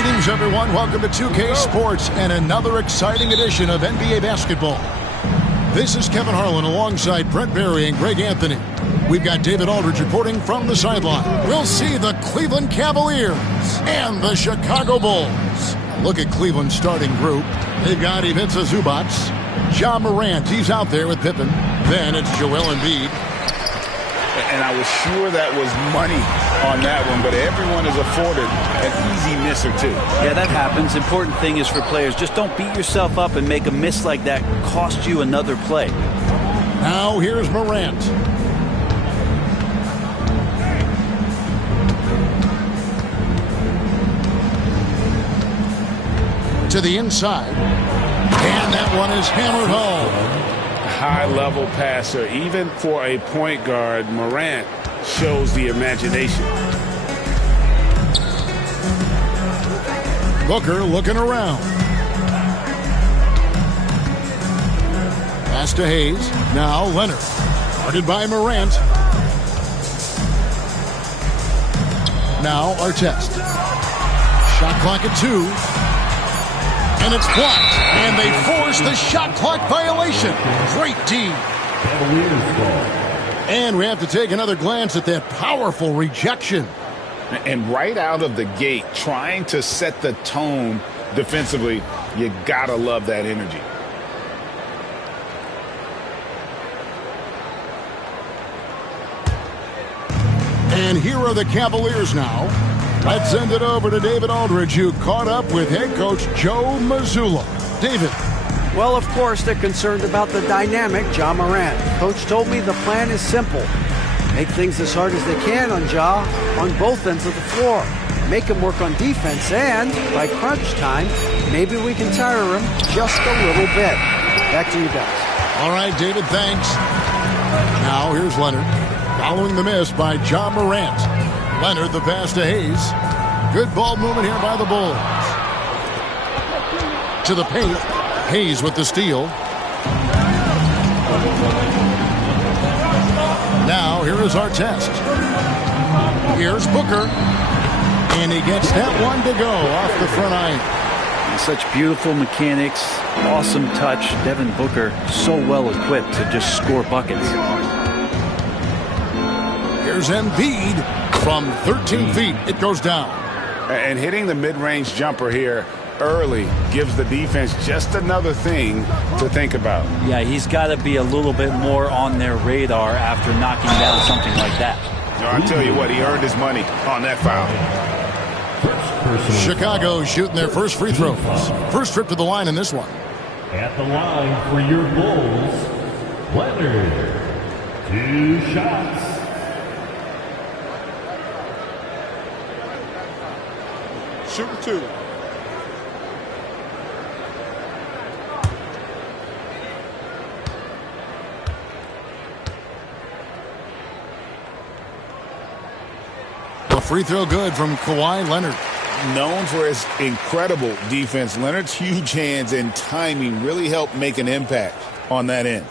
Greetings, everyone. Welcome to 2K Sports and another exciting edition of NBA basketball. This is Kevin Harlan alongside Brent Barry and Greg Anthony. We've got David Aldridge reporting from the sideline. We'll see the Cleveland Cavaliers and the Chicago Bulls. Look at Cleveland's starting group. They've got Ivica Zubac, Ja Morant. He's out there with Pippen. Then it's Joel Embiid. And I was sure that was money on that one, but everyone is afforded an easy miss or two. Yeah, that happens. Important thing is for players, just don't beat yourself up and make a miss like that cost you another play. Now here's Morant. To the inside. And that one is hammered home. High-level passer. Even for a point guard, Morant shows the imagination. Booker looking around. Pass to Hayes. Now Leonard. Guarded by Morant. Now Artest. Shot clock at 2. And it's blocked. And they force the shot clock violation. Great team. And we have to take another glance at that powerful rejection. And right out of the gate, trying to set the tone defensively, you gotta love that energy. And here are the Cavaliers now. Let's send it over to David Aldridge, who caught up with head coach Joe Mazzulla. David. Well, of course, they're concerned about the dynamic Ja Morant. Coach told me the plan is simple. Make things as hard as they can on Ja on both ends of the floor. Make him work on defense, and by crunch time, maybe we can tire him just a little bit. Back to you guys. All right, David, thanks. Now here's Leonard. Following the miss by Ja Morant. Leonard, the pass to Hayes. Good ball movement here by the Bulls. To the paint. Hayes with the steal. Now here is Artest. Here's Booker. And he gets that one to go off the front iron. Such beautiful mechanics, awesome touch. Devin Booker so well equipped to just score buckets. Here's Embiid from 13 feet. It goes down. And hitting the mid-range jumper here early gives the defense just another thing to think about. Yeah, he's got to be a little bit more on their radar after knocking down something like that. I tell you what, he earned his money on that foul. Chicago shooting their first free throws. First trip to the line in this one. At the line for your Bulls, Leonard. 2 shots. Shooting 2. A free throw good from Kawhi Leonard. Known for his incredible defense, Leonard's huge hands and timing really help make an impact on that end.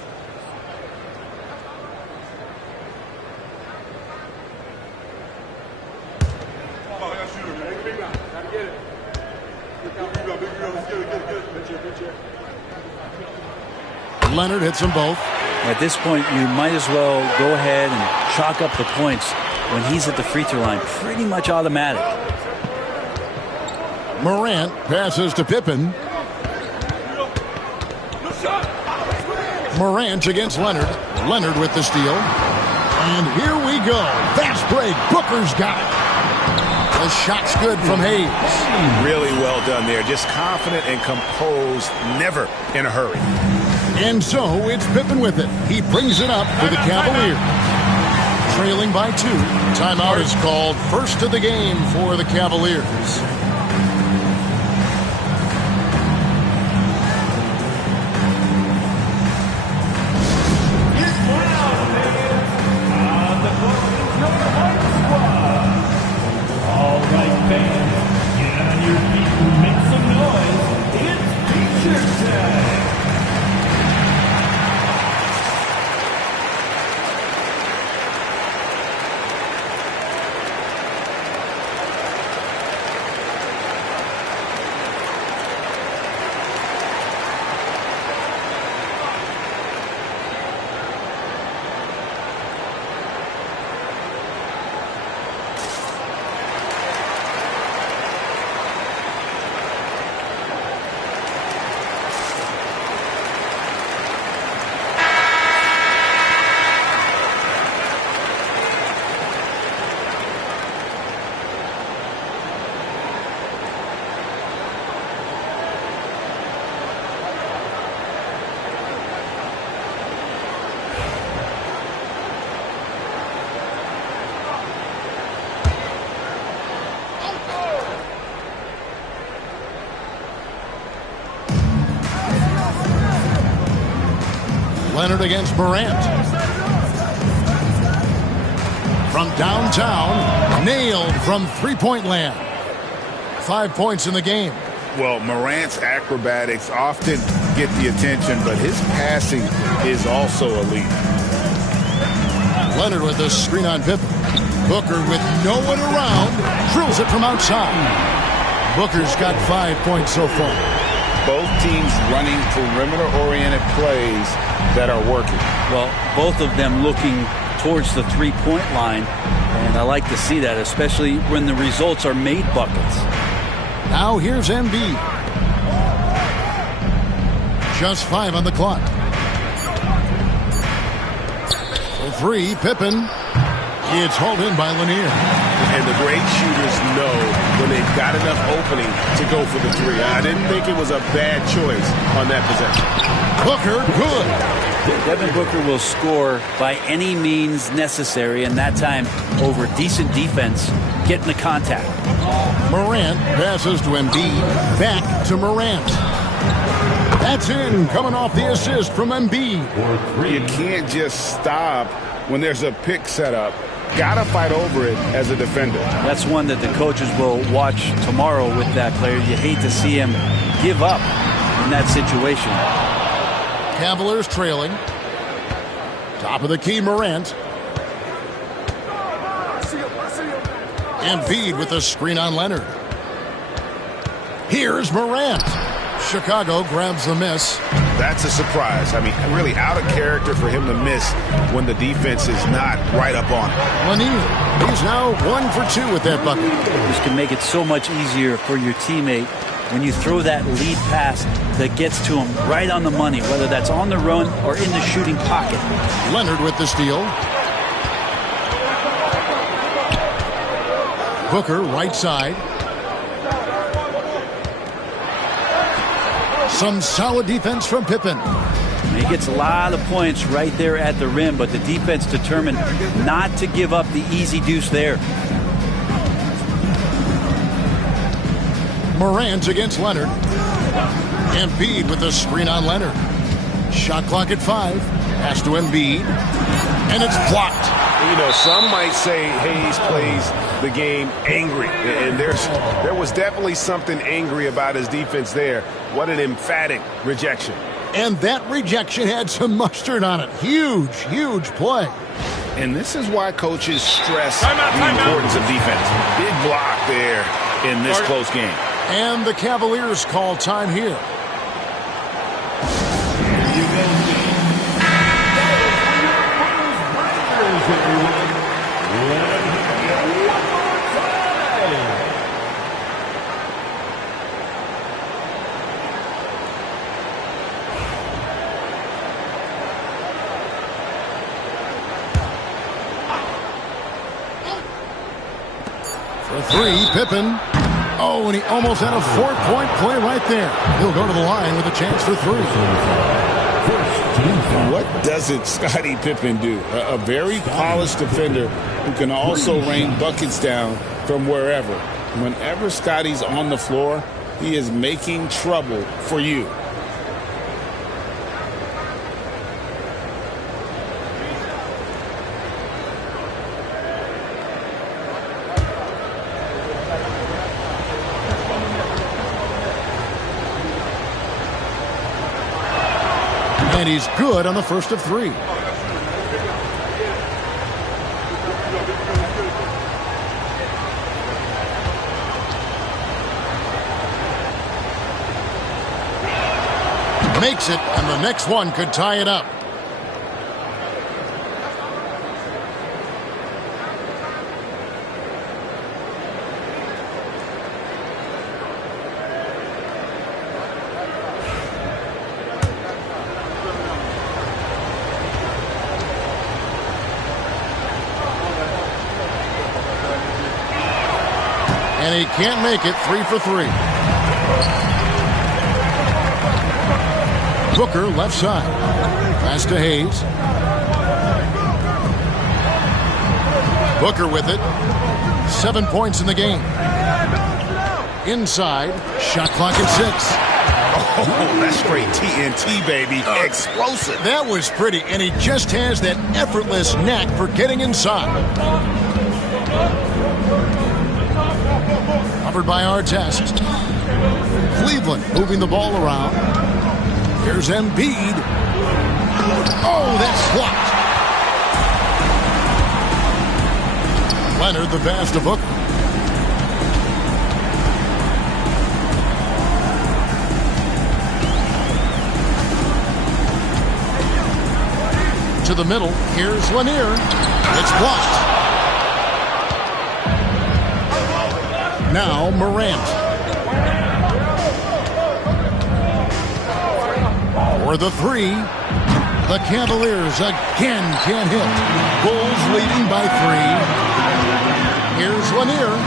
Leonard hits them both. At this point, you might as well go ahead and chalk up the points when he's at the free throw line. Pretty much automatic. Morant passes to Pippen. Morant against Leonard. Leonard with the steal. And here we go. Fast break. Booker's got it. The shot's good from Hayes. Really well done there. Just confident and composed. Never in a hurry. And so it's Pippen with it. He brings it up for the Cavaliers. Trailing by 2. Timeout is called. First of the game for the Cavaliers. All right, fans, get on your feet and make some noise. It's feature time. Leonard against Morant. From downtown, nailed from three-point land. 5 points in the game. Well, Morant's acrobatics often get the attention, but his passing is also elite. Leonard with the screen on Pippen. Booker with no one around, drills it from outside. Booker's got 5 points so far. Both teams running perimeter-oriented plays that are working. Well, both of them looking towards the three-point line, and I like to see that, especially when the results are made buckets. Now here's Embiid. Just 5 on the clock. For 3, Pippen. It's hauled in by Lanier. And the great shooters know when they've got enough opening to go for the 3. I didn't think it was a bad choice on that possession. Booker, good. Devin Booker will score by any means necessary, and that time over decent defense, getting the contact. Morant passes to Embiid. Back to Morant. That's in, coming off the assist from Embiid. You can't just stop when there's a pick set up. Gotta fight over it as a defender. That's one that the coaches will watch tomorrow with that player. You hate to see him give up in that situation. Cavaliers trailing. Top of the key, Morant. Embiid with the screen on Leonard. Here's Morant. Chicago grabs the miss. That's a surprise. I mean, really out of character for him to miss when the defense is not right up on him. Lanier, he's now 1 for 2 with that bucket. This can make it so much easier for your teammate when you throw that lead pass that gets to him right on the money, whether that's on the run or in the shooting pocket. Leonard with the steal. Booker, right side. Some solid defense from Pippen. He gets a lot of points right there at the rim, but the defense determined not to give up the easy deuce there. Morant against Leonard. Embiid with the screen on Leonard. Shot clock at 5. Pass to Embiid. And it's blocked. You know, some might say Hayes plays the game angry, and there was definitely something angry about his defense there. What an emphatic rejection. And that rejection had some mustard on it. Huge, huge play. And this is why coaches stress the importance of defense. Big block there in this close game. And the Cavaliers call time here. For 3, Pippen. Oh, and he almost had a 4-point play right there. He'll go to the line with a chance for 3. What doesn't Scottie Pippen do? A very polished defender who can also rain buckets down from wherever. Whenever Scottie's on the floor, he is making trouble for you. And he's good on the first of 3. Makes it, and the next one could tie it up. And he can't make it. 3 for 3. Booker left side. Pass to Hayes. Booker with it. 7 points in the game. Inside. Shot clock at 6. Oh, that's straight TNT, baby. Explosive. That was pretty, and he just has that effortless knack for getting inside. Covered by Artest. Cleveland moving the ball around. Here's Embiid. Oh, that's blocked. Leonard the pass to Booker. To the middle. Here's Lanier. It's blocked. Now Morant. For the three. The Cavaliers again can't hit. Bulls leading by 3. Here's Lanier.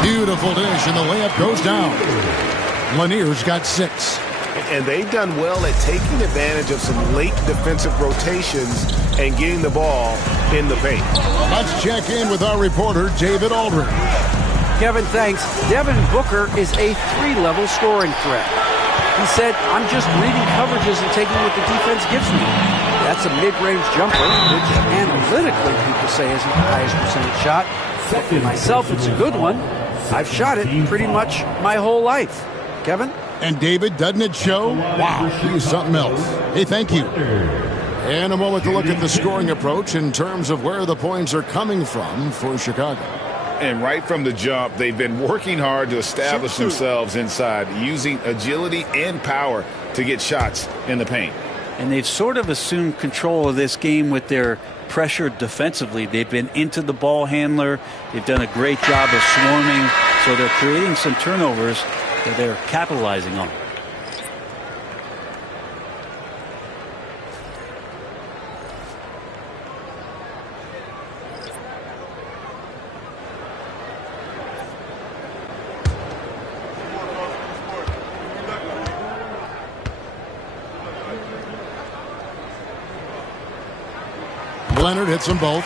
Beautiful dish, and the layup goes down. Lanier's got 6. And they've done well at taking advantage of some late defensive rotations and getting the ball in the paint. Let's check in with our reporter, David Aldridge. Kevin, thanks. Devin Booker is a 3-level scoring threat. He said, I'm just reading coverages and taking what the defense gives me. That's a mid-range jumper, which analytically people say isn't the highest percentage shot. But for myself, it's a good one. I've shot it pretty much my whole life. Kevin? And David, doesn't it show? Wow, he's something else. Hey, thank you. And a moment to look at the scoring approach in terms of where the points are coming from for Chicago. And right from the jump, they've been working hard to establish themselves inside, using agility and power to get shots in the paint. And they've sort of assumed control of this game with their pressure defensively. They've been into the ball handler. They've done a great job of swarming. So they're creating some turnovers that they're capitalizing on. Leonard hits them both.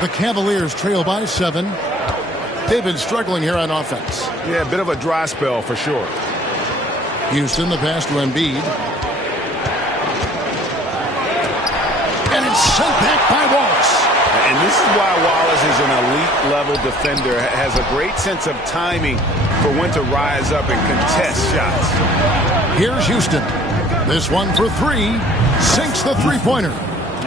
The Cavaliers trail by 7. They've been struggling here on offense. Yeah, a bit of a dry spell for sure. Houston, the pass to Embiid. And it's sent back by Wallace. And this is why Wallace is an elite-level defender, has a great sense of timing for when to rise up and contest shots. Here's Houston. This one for 3. Sinks the three-pointer.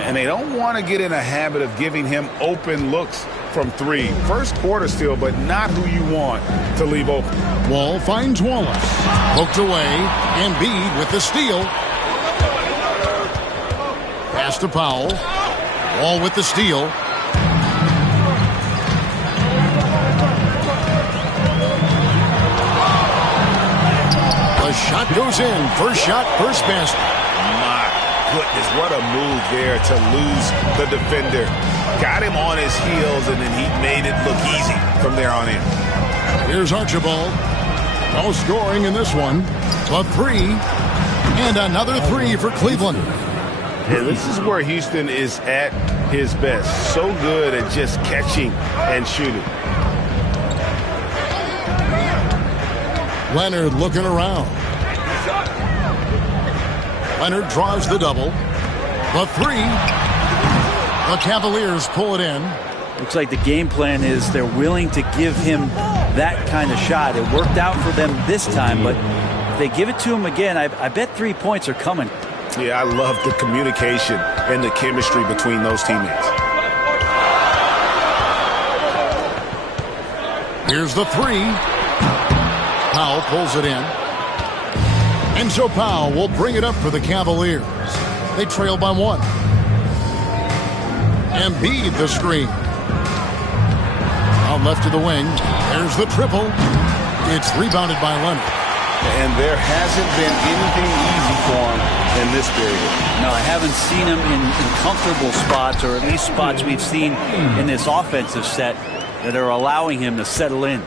And they don't want to get in a habit of giving him open looks from 3. First quarter still, but not who you want to leave open. Wall finds Wallace. Poked away. Embiid with the steal. Pass to Powell. Wall with the steal. The shot goes in. First shot, first basket. Goodness, what a move there to lose the defender. Got him on his heels, and then he made it look easy from there on in. Here's Archibald. No scoring in this one. A 3. And another 3 for Cleveland. And this is where Houston is at his best. So good at just catching and shooting. Leonard looking around. Leonard draws the double. The 3. The Cavaliers pull it in. Looks like the game plan is they're willing to give him that kind of shot. It worked out for them this time, but if they give it to him again, I bet 3 points are coming. Yeah, I love the communication and the chemistry between those teammates. Here's the 3. Powell pulls it in. And so Powell will bring it up for the Cavaliers. They trail by 1. Embiid the screen. Out left to the wing. There's the triple. It's rebounded by Leonard. And there hasn't been anything easy for him in this period. No, I haven't seen him in comfortable spots, or at least spots we've seen in this offensive set that are allowing him to settle in.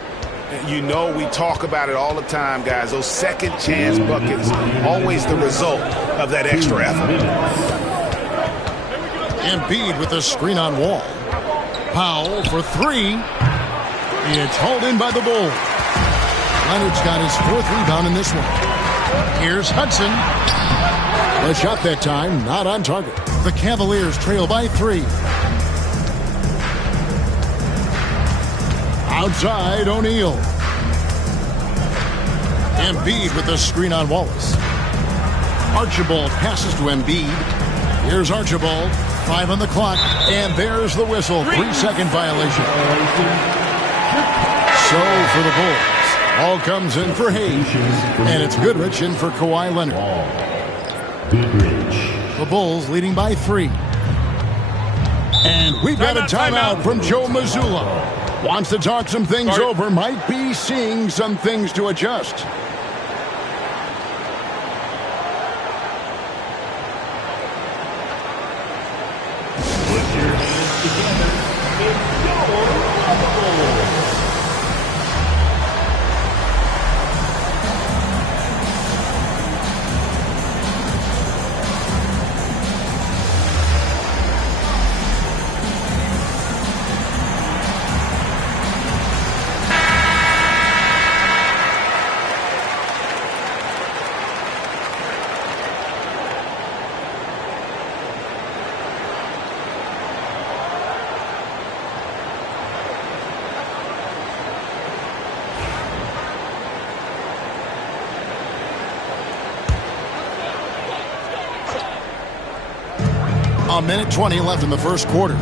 You know, we talk about it all the time, guys. Those second chance buckets, always the result of that extra effort. Embiid with the screen on Wall. Powell for 3. It's hauled in by the Bulls. Leonard's got his 4th rebound in this one. Here's Hudson. The shot that time, not on target. The Cavaliers trail by 3. Outside, O'Neal. Embiid with the screen on Wallace. Archibald passes to Embiid. Here's Archibald. 5 on the clock. And there's the whistle. 3-second violation. So for the Bulls, all comes in for Hayes. And it's Goodrich in for Kawhi Leonard. The Bulls leading by 3. And we've got a timeout from Joe Mazzulla. Wants to talk some things over. Might be seeing some things to adjust. A minute 20 left in the first quarter.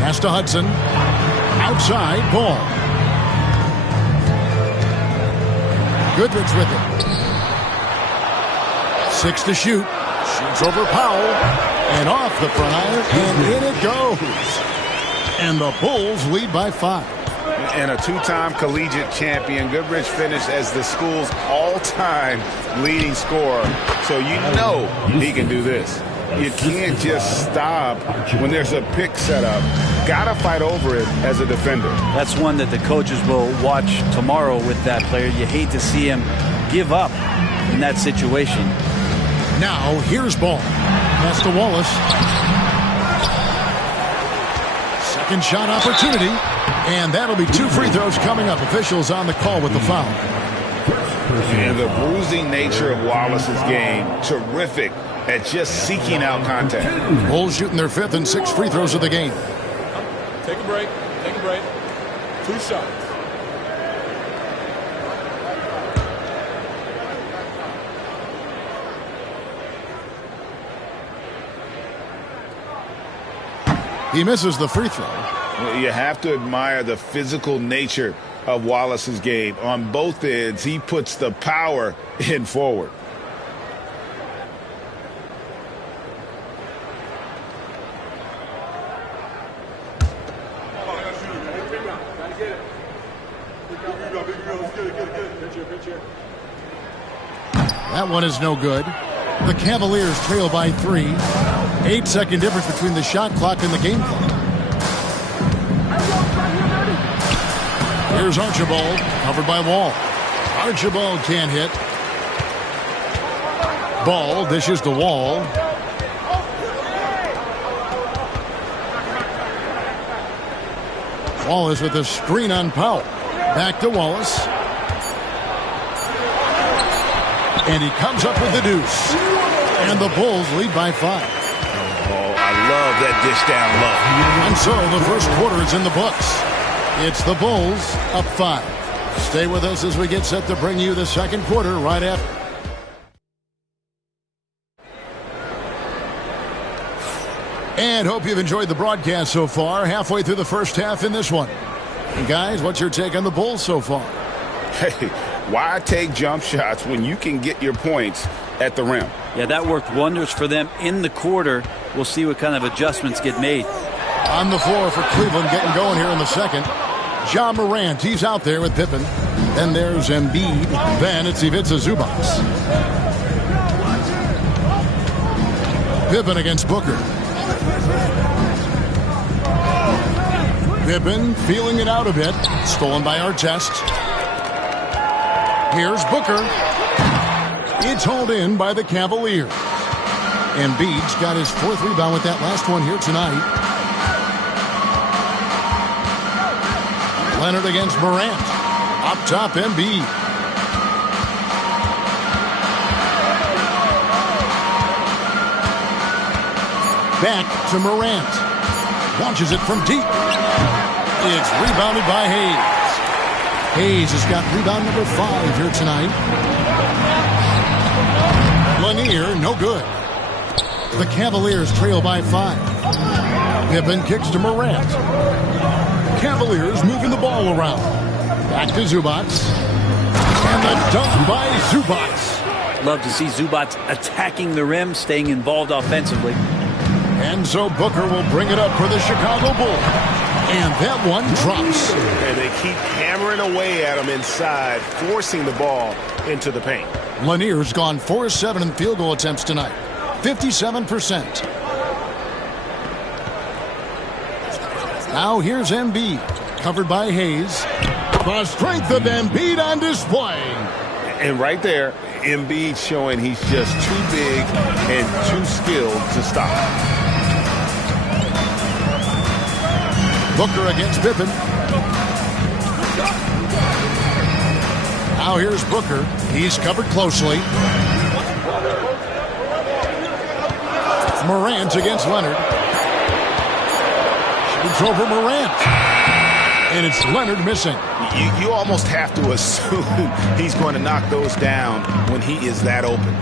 Pass to Hudson. Outside, Ball. Goodrich with it. 6 to shoot. Shoots over Powell. And off the front iron. And in it goes. And the Bulls lead by 5. And a 2-time collegiate champion, Goodrich finished as the school's all-time leading scorer. So you know he can do this. You can't just stop when there's a pick set up. Got to fight over it as a defender. That's one that the coaches will watch tomorrow with that player. You hate to see him give up in that situation. Now here's Ball. Pass to Wallace. Second shot opportunity. And that'll be 2 free throws coming up. Officials on the call with the foul. And the bruising nature of Wallace's game, terrific at just seeking out contact. Bulls shooting their 5th and 6th free throws of the game. Take a break. Take a break. 2 shots. He misses the free throw. You have to admire the physical nature of Wallace's game. On both ends, he puts the power in forward. That one is no good. The Cavaliers trail by 3. 8-second difference between the shot clock and the game clock. Here's Archibald, covered by Wall. Archibald can't hit. Ball dishes to Wall. Wallace with a screen on Powell. Back to Wallace. And he comes up with the deuce. And the Bulls lead by 5. Oh, I love that dish down low. And so the first quarter is in the books. It's the Bulls up 5. Stay with us as we get set to bring you the second quarter right after. And hope you've enjoyed the broadcast so far. Halfway through the first half in this one. And guys, what's your take on the Bulls so far? Hey, why take jump shots when you can get your points at the rim? Yeah, that worked wonders for them in the quarter. We'll see what kind of adjustments get made. On the floor for Cleveland, getting going here in the second. Ja Morant, he's out there with Pippen. Then there's Embiid. Then it's Ivica Zubac. Pippen against Booker. Pippen feeling it out a bit. Stolen by Artest. Here's Booker. It's hauled in by the Cavaliers. Embiid's got his 4th rebound with that last one here tonight. Leonard against Morant. Up top, Embiid. Back to Morant. Launches it from deep. It's rebounded by Hayes. Hayes has got rebound number 5 here tonight. Lanier, no good. The Cavaliers trail by 5. Pippen kicks to Morant. Cavaliers moving the ball around. Back to Zubac. And the dunk by Zubac. Love to see Zubac attacking the rim, staying involved offensively. And so Booker will bring it up for the Chicago Bulls. And that one drops. And they keep hammering away at him inside, forcing the ball into the paint. Lanier's gone 4-7 in field goal attempts tonight. 57%. Now here's Embiid. Covered by Hayes. The strength of Embiid on display. And right there, Embiid showing he's just too big and too skilled to stop. Booker against Pippen. Now here's Booker. He's covered closely. Morant against Leonard. Shoots over Morant. And it's Leonard missing. You almost have to assume he's going to knock those down when he is that open.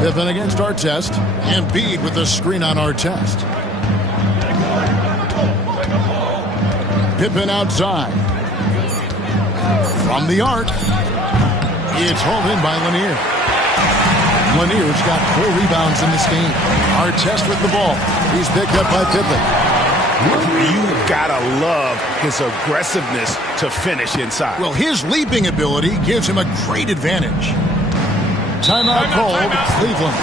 Pippen against Artest. Embiid with the screen on Artest. Pippen outside. From the arc. It's hauled in by Lanier. Lanier's got 4 rebounds in this game. Artest with the ball. He's picked up by Pippen. You've got to love his aggressiveness to finish inside. Well, his leaping ability gives him a great advantage. Timeout called, Cleveland.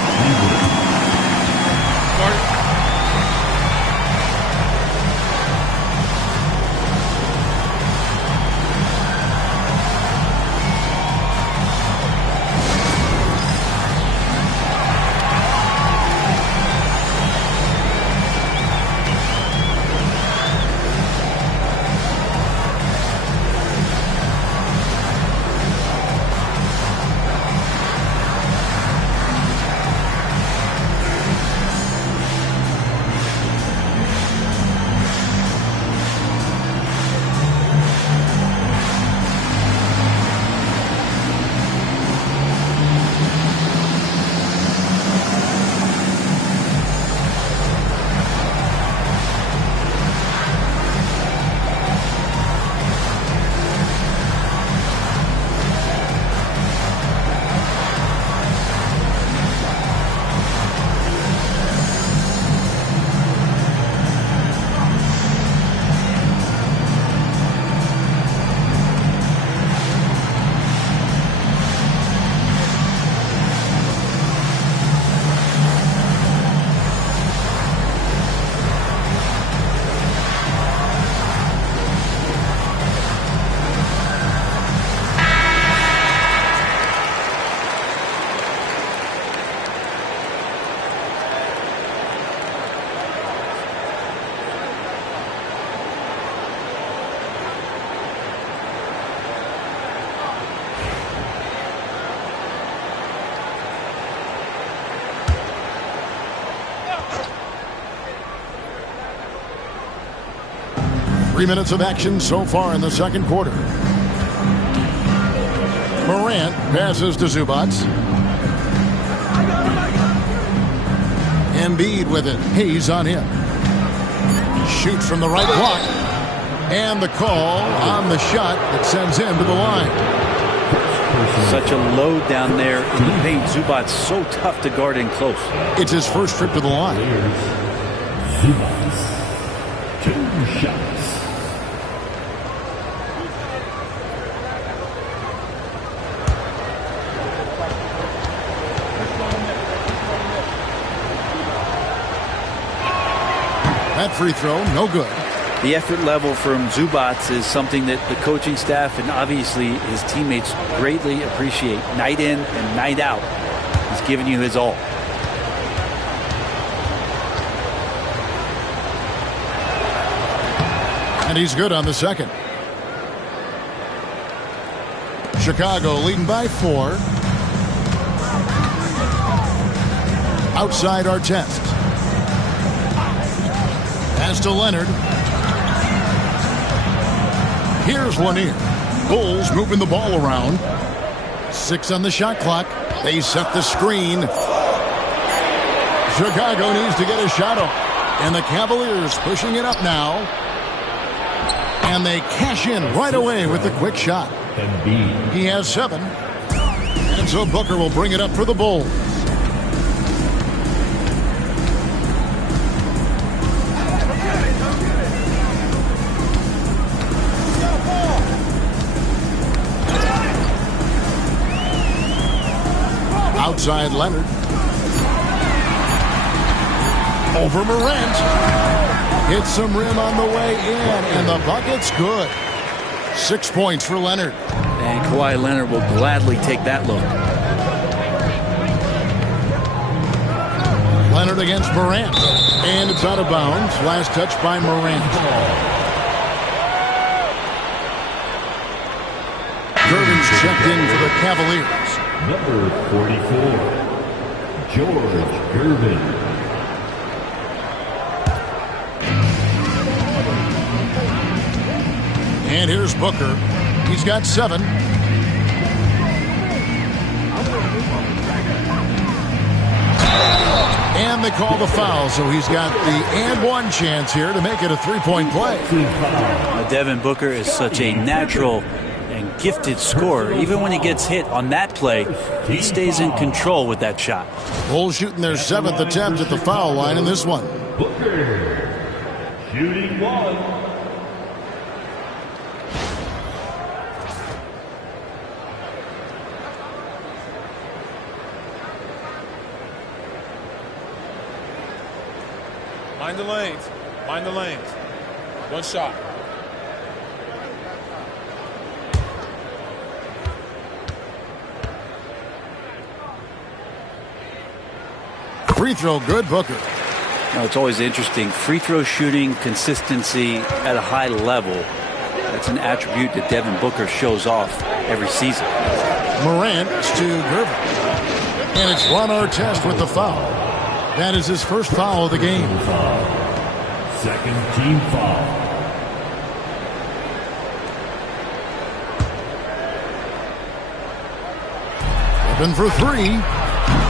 Three minutes of action so far in the second quarter. Morant passes to Zubac. Embiid with it. Hayes on him. Shoots from the right block. And the call on the shot that sends him to the line. Such a load down there in the paint. Zubac so tough to guard in close. It's his first trip to the line. Zubac, 2 shots. That free throw, no good. The effort level from Zubac is something that the coaching staff and obviously his teammates greatly appreciate. Night in and night out, he's giving you his all. And he's good on the second. Chicago leading by 4. Outside Artest. Pass to Leonard. Here's Lanier. Bulls moving the ball around. 6 on the shot clock. They set the screen. Chicago needs to get a shot up. And the Cavaliers pushing it up now. And they cash in right away with the quick shot. He has 7. And so Booker will bring it up for the Bulls. Outside Leonard. Over Morant. Hits some rim on the way in, and the bucket's good. 6 points for Leonard. And Kawhi Leonard will gladly take that look. Leonard against Morant. And it's out of bounds. Last touch by Morant. Gervin's checked in for the Cavaliers. Number 44, George Gervin. And here's Booker. He's got 7. And they call the foul, so he's got the and one chance here to make it a 3-point play. Devin Booker is such a natural and gifted scorer. Even when he gets hit on that play, he stays in control with that shot. Bulls shooting their 7th attempt at the foul line in this one. Booker, shooting 1. Mind the lanes. Mind the lanes. One shot. Free throw good, Booker. Now, it's always interesting. Free throw shooting, consistency at a high level. That's an attribute that Devin Booker shows off every season. Morant to Gervin. And it's Ron Artest with the foul. That is his first foul of the game. Second team foul. Open for 3.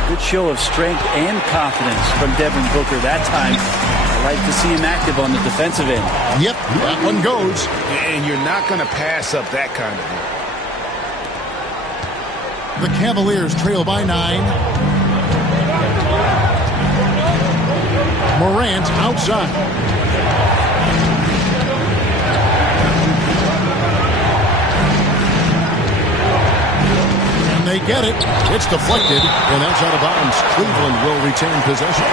Good show of strength and confidence from Devin Booker that time. I like to see him active on the defensive end. Yep, that one goes. And you're not going to pass up that kind of The Cavaliers trail by 9. Morant outside. And they get it. It's deflected, and that's out of bounds. Cleveland will retain possession.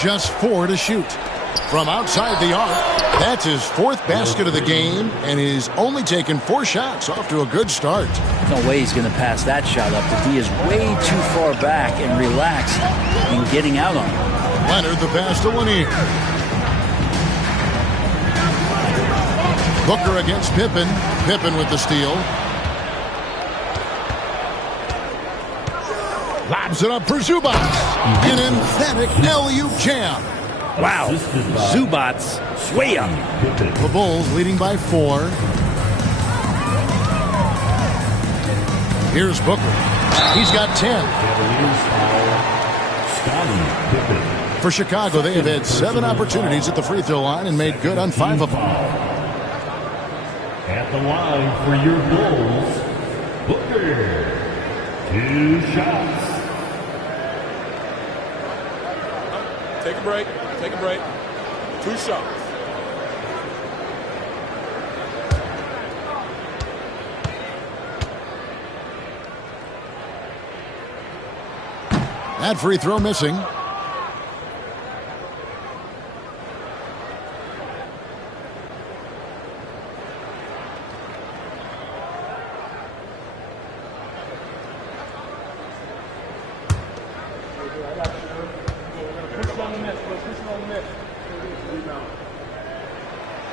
Just 4 to shoot. From outside the arc, that's his 4th basket of the game, and he's only taken 4 shots. Off to a good start. No way he's going to pass that shot up. The D is way too far back and relaxed in getting out on it. Leonard the pass to Lanier. Booker against Pippen. Pippen with the steal. Lobs it up for Zubac. An emphatic alley-oop jam. Wow, Zubac's way up. The Bulls leading by 4. Here's Booker. He's got 10. For Chicago, they have had 7 opportunities at the free throw line and made good on 5 of them. At the line for your Bulls, Booker. 2 shots. Take a break. Take a break. 2 shots. That free throw missing.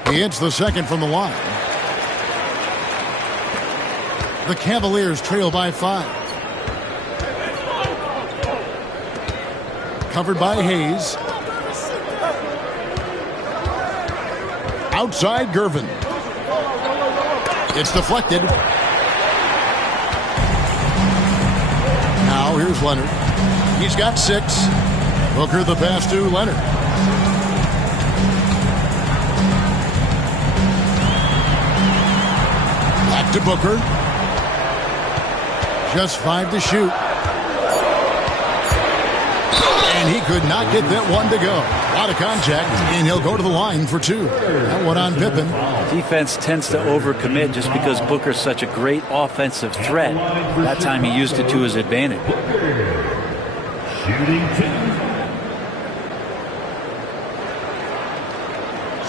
He hits the second from the line. The Cavaliers trail by 5. Covered by Hayes. Outside Gervin. It's deflected. Now here's Leonard. He's got 6. Booker the pass to Leonard. Back to Booker. Just 5 to shoot. And he could not get that one to go. A lot of contact, and he'll go to the line for 2. That one on Pippen. Defense tends to overcommit just because Booker's such a great offensive threat. That time he used it to his advantage. Shooting 2.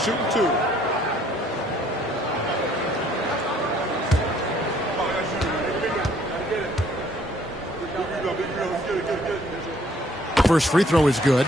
Shooting 2. First free throw is good.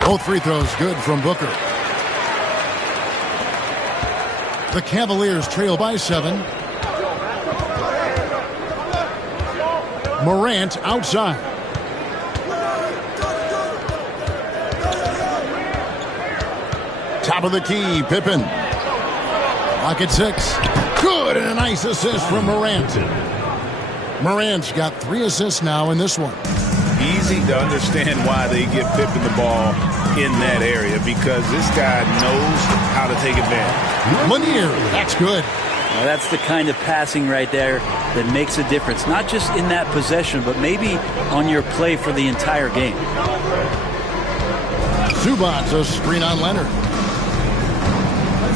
Both free throws good from Booker. The Cavaliers trail by 7. Morant outside. Top of the key, Pippen. Lock at 6. Good, and a nice assist from Morant. Morant's got 3 assists now in this one. Easy to understand why they give Pippen the ball in that area, because this guy knows how to take advantage. Lanier, that's good. Now that's the kind of passing right there that makes a difference, not just in that possession, but maybe on your play for the entire game. Zubats a screen on Leonard.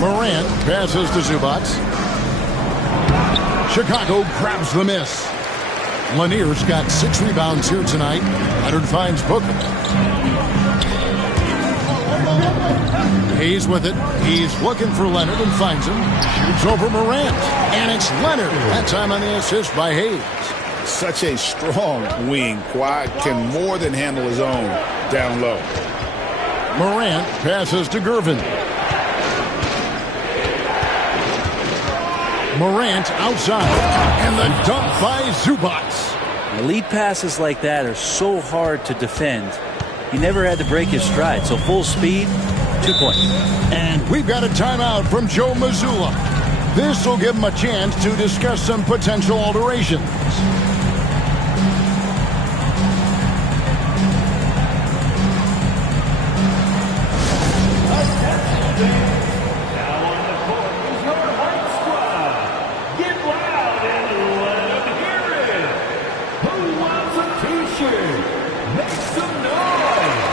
Morant passes to Zubats. Chicago grabs the miss. Lanier's got 6 rebounds here tonight. Leonard finds Booker. Hayes with it. He's looking for Leonard and finds him. Shoots over Morant. And it's Leonard. That time on the assist by Hayes. Such a strong wing. Kawhi can more than handle his own down low. Morant passes to Gervin. Morant outside. And the dunk by Zubats. Elite passes like that are so hard to defend. He never had to break his stride, so full speed, 2 points. And we've got a timeout from Joe Mazzulla. This will give him a chance to discuss some potential alterations. Now on the court is your White Squad. Get loud and let them hear it. Who wants a t-shirt? Make some noise.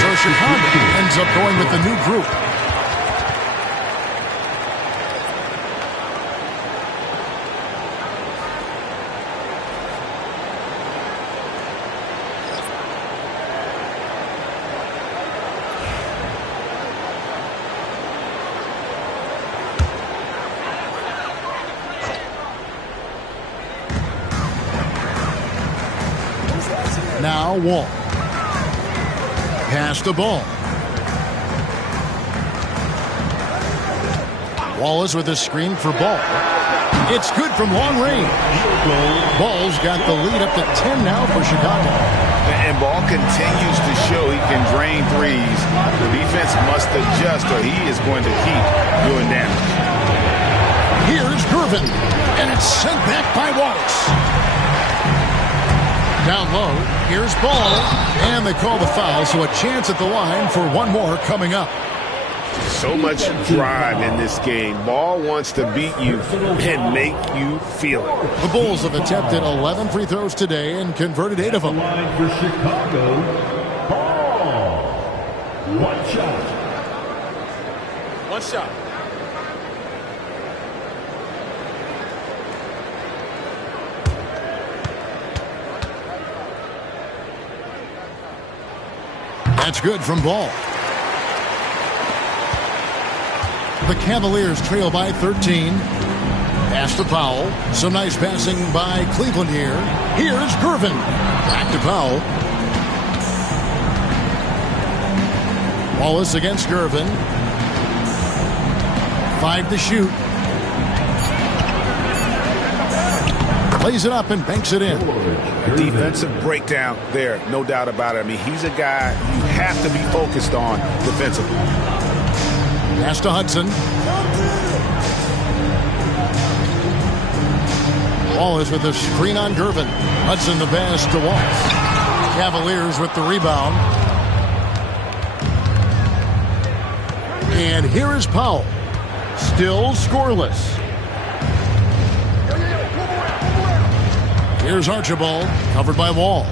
So Chicago ends up going with the new group. Now Wall. Pass the ball. Wallace with a screen for Ball. It's good from long range. Ball's got the lead up to 10 now for Chicago. And Ball continues to show he can drain threes. The defense must adjust or he is going to keep doing damage. Here's Gervin, and it's sent back by Wallace. Down low, here's Ball, and they call the foul, so a chance at the line for one more coming up. So much drive in this game. Ball wants to beat you and make you feel it. The Bulls have attempted 11 free throws today and converted 8 of them. Line for Chicago, Ball. One shot. One shot. That's good from Ball. The Cavaliers trail by 13. Pass to Powell. Some nice passing by Cleveland here. Here's Gervin. Back to Powell. Wallace against Gervin. 5 to shoot. Plays it up and banks it in. A defensive breakdown there, no doubt about it. I mean, he's a guy you have to be focused on defensively. Pass to Hudson. Wallace with a screen on Gervin. Hudson the pass to Wallace. Cavaliers with the rebound. And here is Powell. Still scoreless. Here's Archibald, covered by Wall.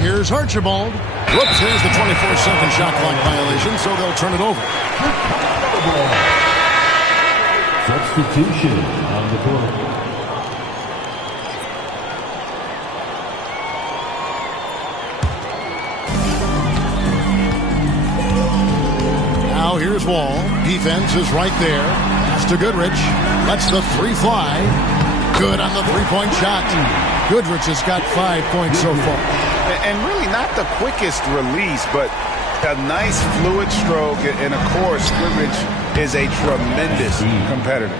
Here's Archibald. Whoops, there's the 24-second shot clock violation, so they'll turn it over. Substitution on the court. Now here's Wall. Defense is right there. Pass to Goodrich. Lets the three fly. Good on the three-point shot. Goodrich has got 5 points so far. And really not the quickest release, but a nice fluid stroke. And, of course, Goodrich is a tremendous competitor.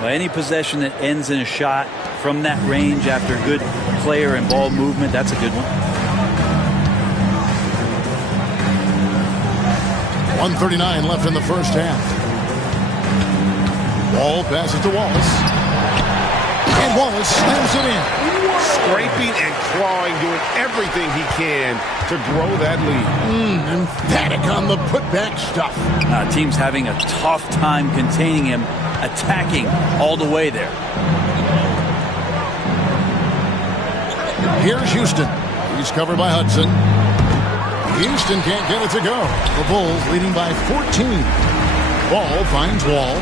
Well, any possession that ends in a shot from that range after good player and ball movement, that's a good one. 1:39 left in the first half. Wall passes to Wallace. And Wallace slams it in. Scraping and clawing, doing everything he can to grow that lead. Emphatic on the putback stuff. Team's having a tough time containing him, attacking all the way there. Here's Houston. He's covered by Hudson. Houston can't get it to go. The Bulls leading by 14. Ball finds Wall.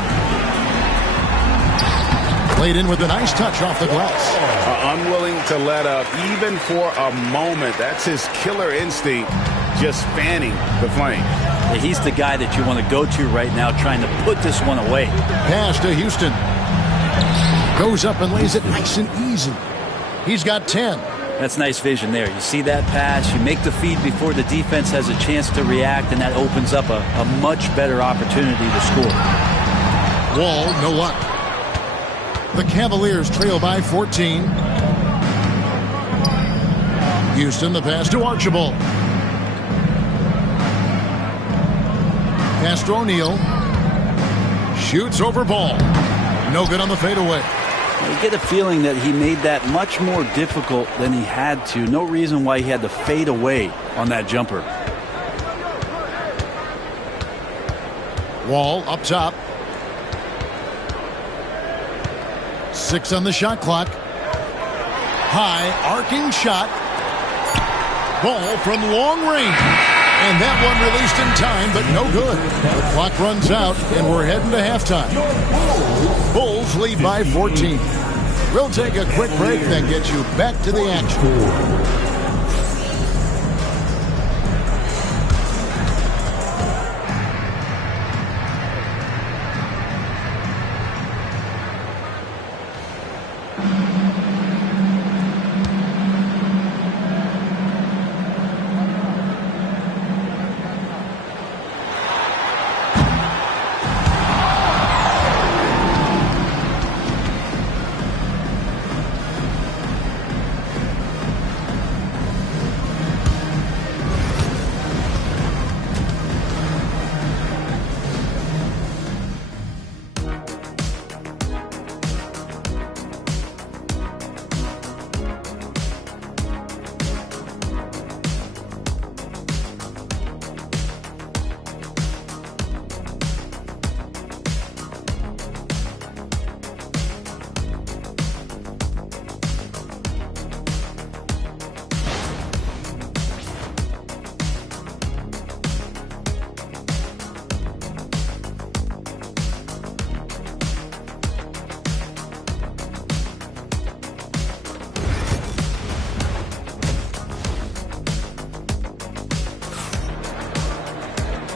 Played in with a nice touch off the glass. Unwilling to let up even for a moment. That's his killer instinct, just fanning the flame. Yeah, he's the guy that you want to go to right now, trying to put this one away. Pass to Houston. Goes up and lays it nice and easy. He's got 10. That's nice vision there. You see that pass, you make the feed before the defense has a chance to react, and that opens up a much better opportunity to score. Wall, no luck. The Cavaliers trail by 14. Houston, the pass to Archibald. Pass to O'Neal. Shoots over Ball. No good on the fadeaway. You get a feeling that he made that much more difficult than he had to. No reason why he had to fade away on that jumper. Wall up top. 6 on the shot clock. High arcing shot. Ball from long range. And that one released in time, but no good. The clock runs out, and we're heading to halftime. Bulls lead by 14. We'll take a quick break, then get you back to the action.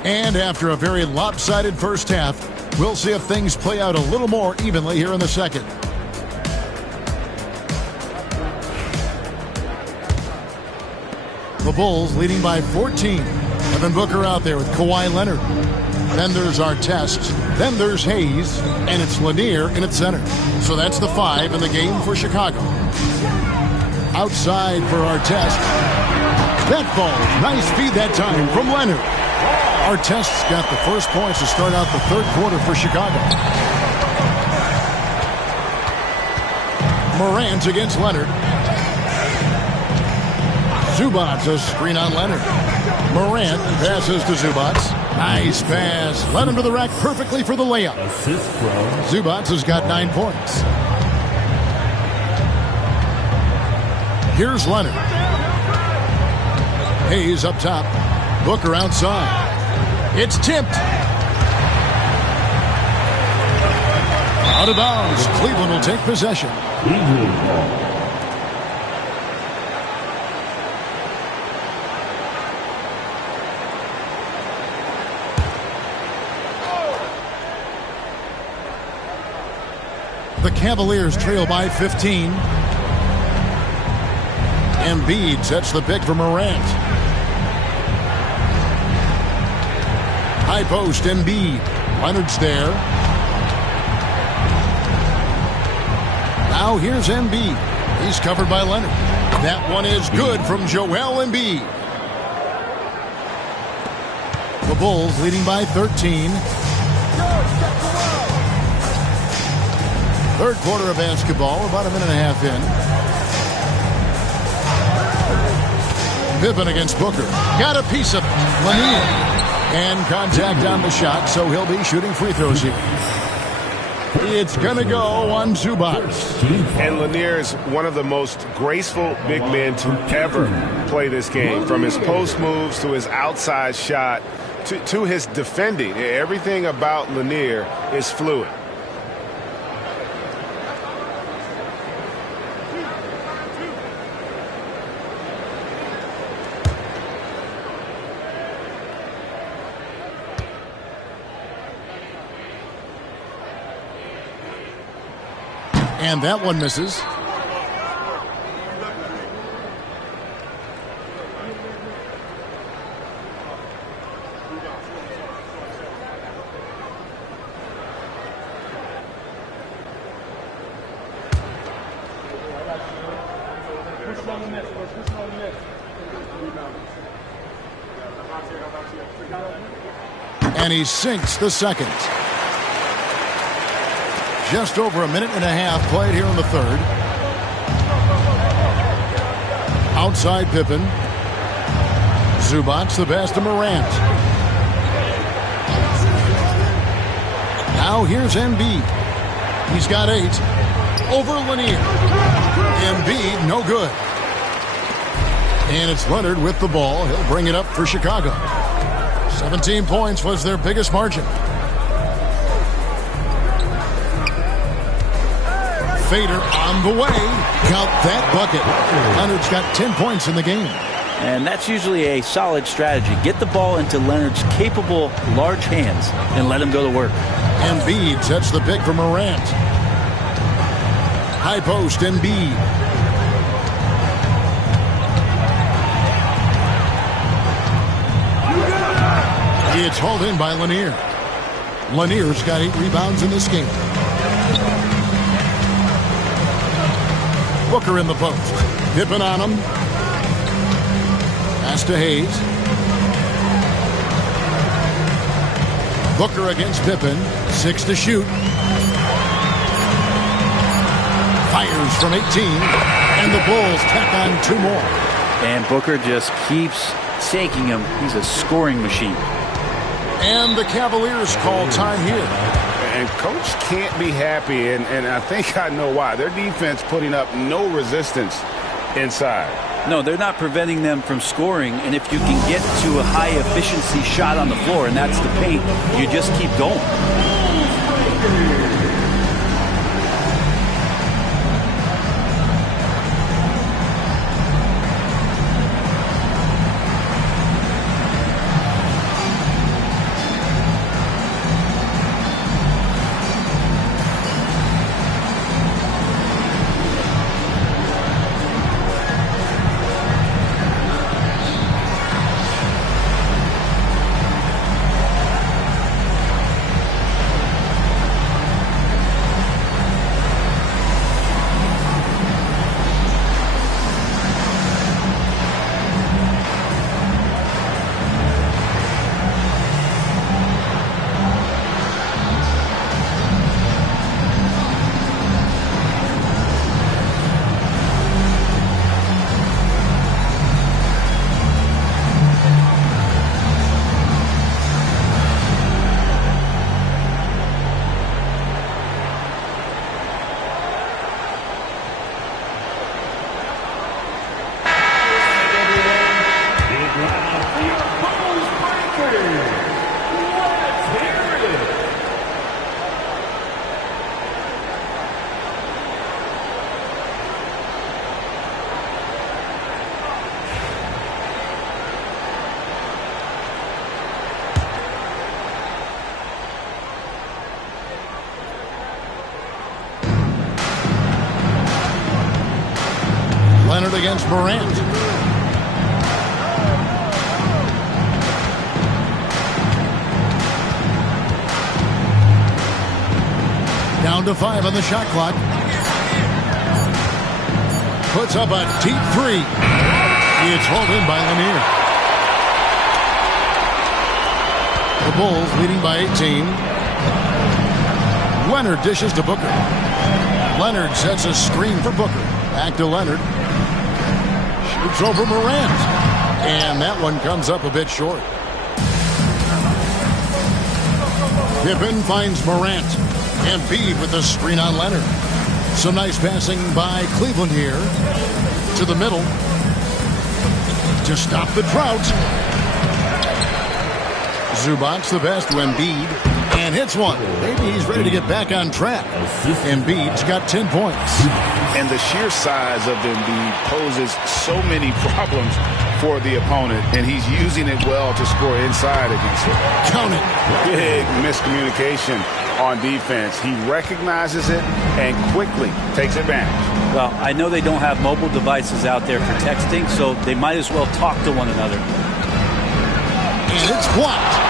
And after a very lopsided first half, we'll see if things play out a little more evenly here in the second. The Bulls leading by 14. Devin Booker out there with Kawhi Leonard. Then there's Artest. Then there's Hayes. And it's Lanier in at center. So that's the 5 in the game for Chicago. Outside for Artest. That ball. Nice feed that time from Leonard. Artest's got the first points to start out the third quarter for Chicago. Morant against Leonard. Zubac, a screen on Leonard. Morant passes to Zubac. Nice pass. Led him to the rack perfectly for the layup. Zubac has got 9 points. Here's Leonard. Hayes up top. Booker outside. It's tipped. Out of bounds. Cleveland will take possession. The Cavaliers trail by 15. Embiid sets the pick for Morant. High post, Embiid. Leonard's there. Now here's Embiid. He's covered by Leonard. That one is good from Joel Embiid. The Bulls leading by 13. Third quarter of basketball, about a minute and a half in. Pippen against Booker. Got a piece of it. Lanier. And contact on the shot, so he'll be shooting free throws here. It's going to go on Zubac. And Lanier is one of the most graceful big men to ever play this game. From his post moves to his outside shot to his defending. Everything about Lanier is fluid. And that one misses. And he sinks the second. Just over a minute and a half played here in the third. Outside Pippen. Zubac the pass to Morant. Now here's Embiid. He's got 8. Over Lanier. Embiid no good. And it's Leonard with the ball. He'll bring it up for Chicago. 17 points was their biggest margin. Fader on the way. Count that bucket. Leonard's got 10 points in the game. And that's usually a solid strategy. Get the ball into Leonard's capable, large hands and let him go to work. Embiid sets the pick for Morant. High post, Embiid. It's hauled in by Lanier. Lanier's got 8 rebounds in this game. Booker in the post. Pippen on him. Pass to Hayes. Booker against Pippen. 6 to shoot. Fires from 18. And the Bulls tack on 2 more. And Booker just keeps taking him. He's a scoring machine. And the Cavaliers call time here. And Coach can't be happy, and I think I know why. Their defense putting up no resistance inside. No, they're not preventing them from scoring, and if you can get to a high-efficiency shot on the floor, and that's the paint, you just keep going. Leonard against Morant. Down to 5 on the shot clock. Puts up a deep three. It's hauled in by Lanier. The Bulls leading by 18. Leonard dishes to Booker. Leonard sets a screen for Booker. Back to Leonard. Shoots over Morant. And that one comes up a bit short. Pippen finds Morant. Embiid with the screen on Leonard. Some nice passing by Cleveland here. To the middle. To stop the drought. Zubac's the best to Embiid. And hits one. Maybe he's ready to get back on track. Embiid's got 10 points. And the sheer size of Embiid poses so many problems for the opponent, and he's using it well to score inside against it. Count it. Big miscommunication on defense. He recognizes it and quickly takes advantage. Well, I know they don't have mobile devices out there for texting, so they might as well talk to one another. And it's blocked.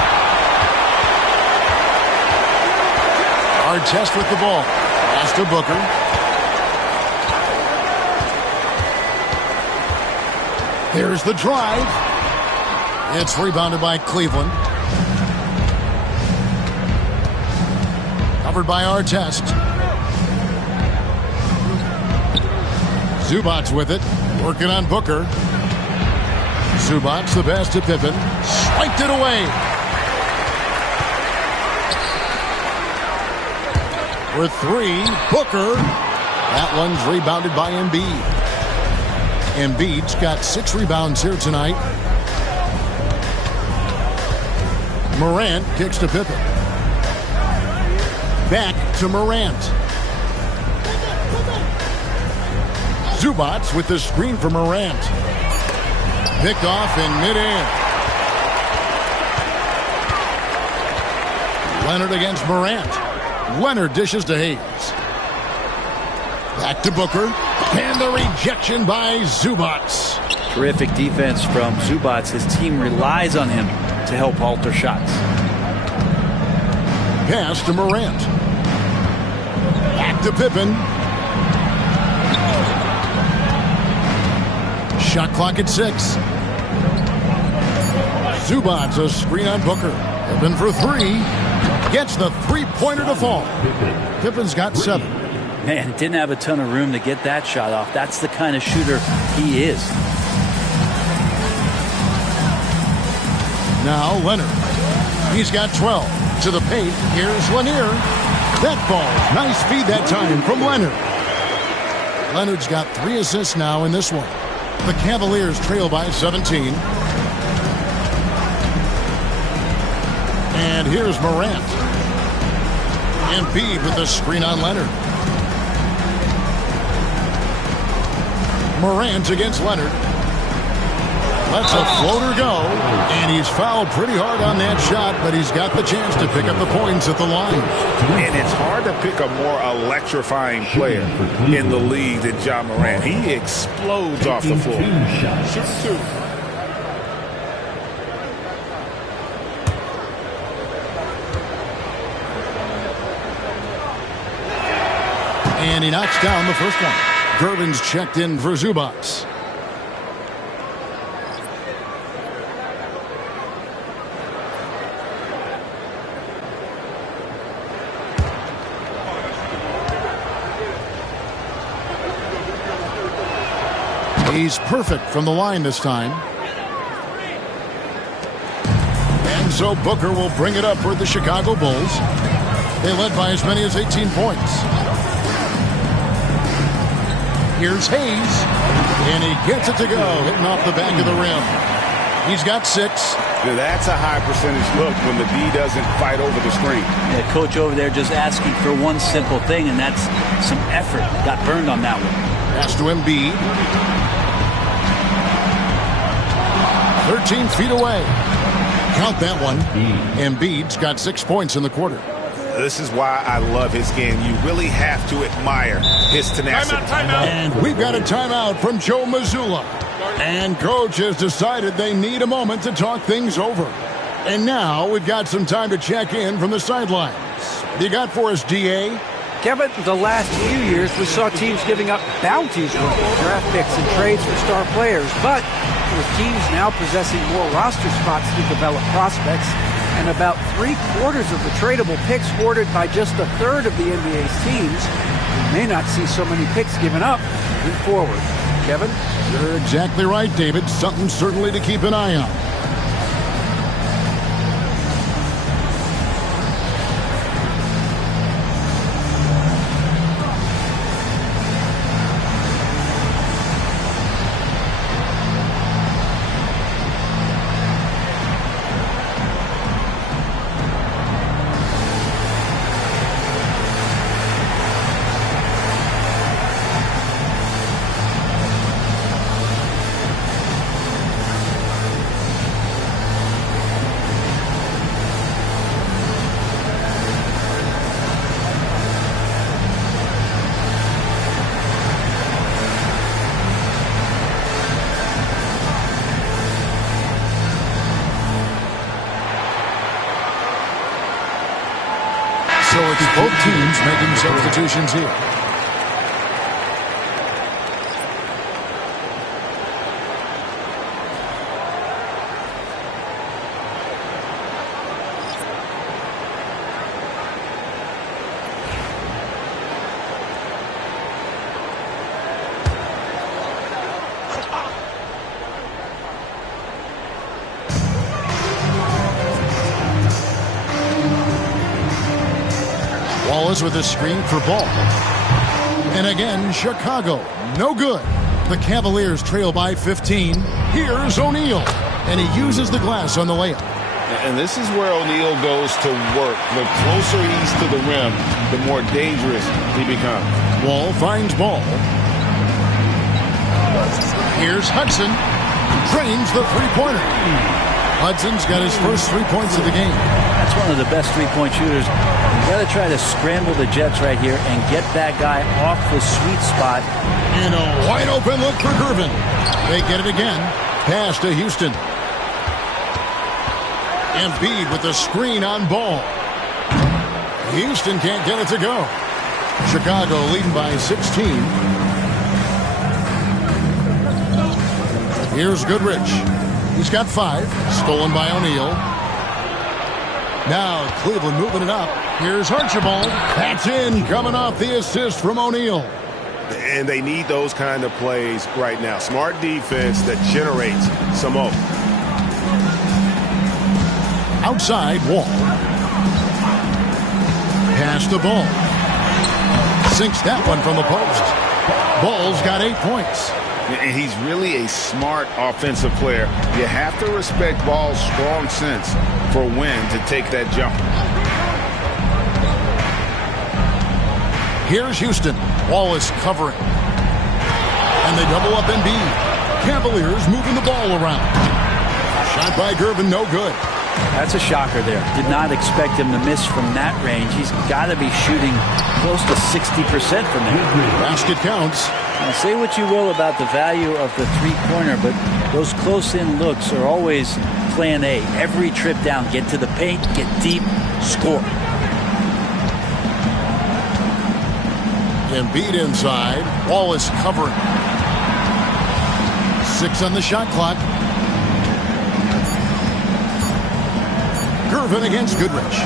Artest with the ball. Pass to Booker. Here's the drive. It's rebounded by Cleveland. Covered by Artest. Zubac's with it. Working on Booker. Zubac's the best to Pippen. Swiped it away. For three, Booker. That one's rebounded by Embiid. Embiid's got 6 rebounds here tonight. Morant kicks to Pippen. Back to Morant. Zubac's with the screen for Morant. Picked off in midair. Leonard against Morant. Leonard dishes to Hayes. Back to Booker. And the rejection by Zubac's. Terrific defense from Zubac's. His team relies on him to help alter shots. Pass to Morant. Back to Pippen. Shot clock at 6. Zubac's a screen on Booker. Pippen for 3. Gets the three-pointer to fall. Pippen's got 7. Man, didn't have a ton of room to get that shot off. That's the kind of shooter he is. Now Leonard. He's got 12. To the paint. Here's Lanier. That ball. Nice feed that time from Leonard. Leonard's got 3 assists now in this one. The Cavaliers trail by 17. And here's Morant. Embiid with the screen on Leonard. Morant against Leonard. Lets a floater go. And he's fouled pretty hard on that shot, but he's got the chance to pick up the points at the line. And it's hard to pick a more electrifying player in the league than Ja Morant. He explodes off the floor. Shoots 2. And he knocks down the first one. Gervin's checked in for Zubac's. He's perfect from the line this time. And so Booker will bring it up for the Chicago Bulls. They led by as many as 18 points. Here's Hayes. And he gets it to go, hitting off the back of the rim. He's got 6. That's a high percentage look when the D doesn't fight over the screen. The coach over there just asking for one simple thing, and that's some effort. Got burned on that one. Pass to Embiid. 13 feet away. Count that one. Embiid's got 6 points in the quarter. This is why I love his game. You really have to admire his tenacity. Timeout. And we've got a timeout from Joe Mazzulla. And Coach has decided they need a moment to talk things over. And now we've got some time to check in from the sidelines. What do you got for us, DA? Kevin, the last few years we saw teams giving up bounties worth of draft picks and trades for star players. But with teams now possessing more roster spots to develop prospects and about 3/4 of the tradable picks hoarded by just a third of the NBA's teams, we may not see so many picks given up moving forward. Kevin? You're exactly right, David. Something certainly to keep an eye on. So it's both teams making substitutions here. Wallace with a screen for Ball. And again, Chicago, no good. The Cavaliers trail by 15. Here's O'Neal, and he uses the glass on the layup. And this is where O'Neal goes to work. The closer he's to the rim, the more dangerous he becomes. Wall finds Ball. Here's Hudson. Drains the three-pointer. Hudson's got his first 3 points of the game. That's one of the best three-point shooters. You got to try to scramble the Jets right here and get that guy off the sweet spot. And a wide open look for Gervin. They get it again. Pass to Houston. Embiid with the screen on Ball. Houston can't get it to go. Chicago leading by 16. Here's Goodrich. He's got 5. Stolen by O'Neal. Now Cleveland moving it up. Here's Archibald. That's in, coming off the assist from O'Neal. And they need those kind of plays right now. Smart defense that generates some hope. Outside, Wall. Pass the Ball. Sinks that one from the post. Ball's got 8 points. And he's really a smart offensive player. You have to respect Ball's strong sense for when to take that jump. Here's Houston. Wallace covering. And they double up Embiid. Cavaliers moving the ball around. Shot by Gervin, no good. That's a shocker there. Did not expect him to miss from that range. He's got to be shooting close to 60% from there. Basket counts. Now, say what you will about the value of the three-pointer, but those close-in looks are always plan A. Every trip down, get to the paint, get deep, score. Embiid inside. Wallace covering. 6 on the shot clock. Gervin against Goodrich.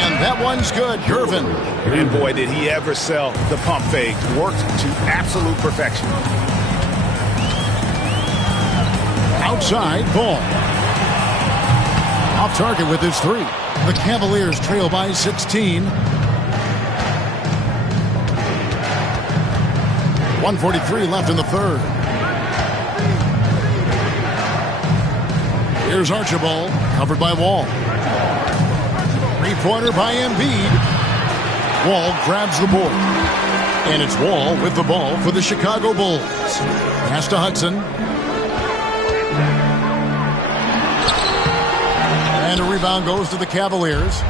And that one's good. Gervin. And boy, did he ever sell the pump fake. Worked to absolute perfection. Outside, Ball. Off target with his 3. The Cavaliers trail by 16. 1:43 left in the third. Here's Archibald, covered by Wall. Three-pointer by Embiid. Wall grabs the board. And it's Wall with the ball for the Chicago Bulls. Pass to Hudson. And a rebound goes to the Cavaliers.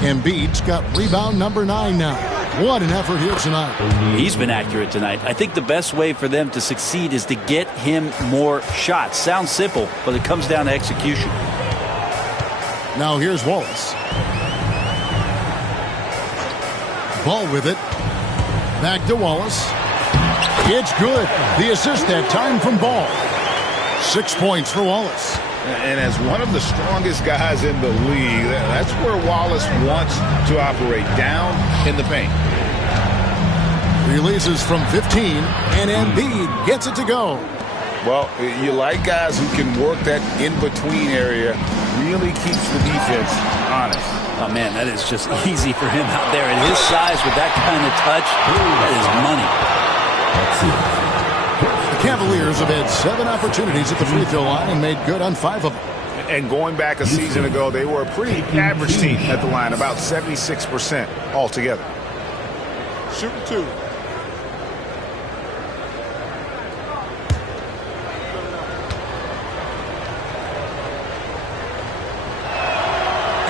Embiid's got rebound number 9 now. What an effort here tonight. He's been accurate tonight. I think the best way for them to succeed is to get him more shots. Sounds simple, but it comes down to execution. Now here's Wallace. Ball with it. Back to Wallace. It's good. The assist that time from Ball. 6 points for Wallace. And as one of the strongest guys in the league, that's where Wallace wants to operate, down in the paint. Releases from 15, and Embiid gets it to go. Well, you like guys who can work that in-between area, really keeps the defense honest. Oh, man, that is just easy for him out there. At his size, with that kind of touch, that is money. The Cavaliers have had 7 opportunities at the free throw line and made good on 5 of them. And going back a season ago, they were a pretty average team at the line, about 76% altogether. Shooting 2.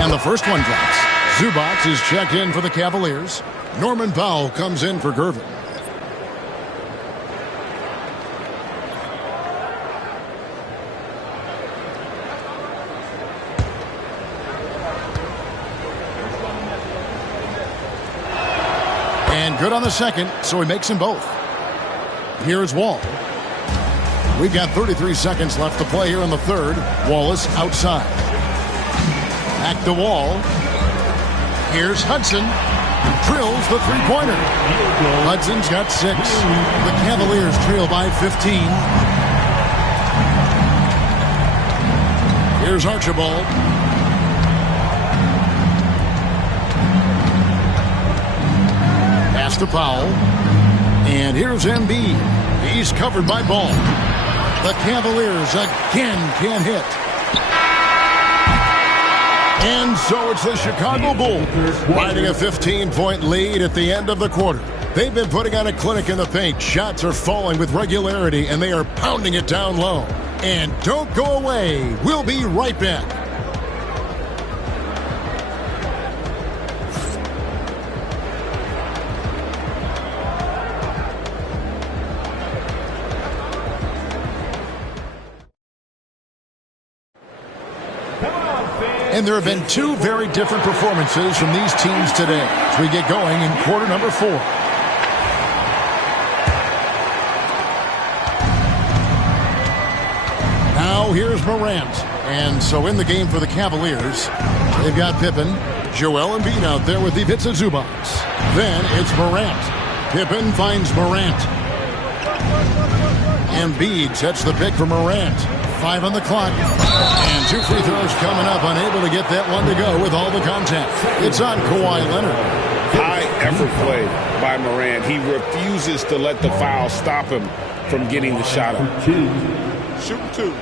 And the first one drops. Zubac is checked in for the Cavaliers. Norman Powell comes in for Gervin. And good on the second, so he makes them both. Here's Wall. We've got 33 seconds left to play here in the third. Wallace outside. Back to Wall. Here's Hudson. Drills the three-pointer. Hudson's got 6. The Cavaliers trail by 15. Here's Archibald. Pass to Powell. And here's Embiid. He's covered by Ball. The Cavaliers again can't hit. And so it's the Chicago Bulls riding a 15-point lead at the end of the quarter. They've been putting on a clinic in the paint. Shots are falling with regularity, and they are pounding it down low. And don't go away. We'll be right back. And there have been 2 very different performances from these teams today as we get going in quarter number 4. Now here's Morant. And so in the game for the Cavaliers, they've got Pippen, Joel Embiid out there with Ivica Zubac. Then it's Morant. Pippen finds Morant. Embiid sets the pick for Morant. 5 on the clock. And 2 free throws coming up. Unable to get that one to go with all the contact. It's on Kawhi Leonard. High effort play by Morant. He refuses to let the foul stop him from getting the shot up. Shooting 2.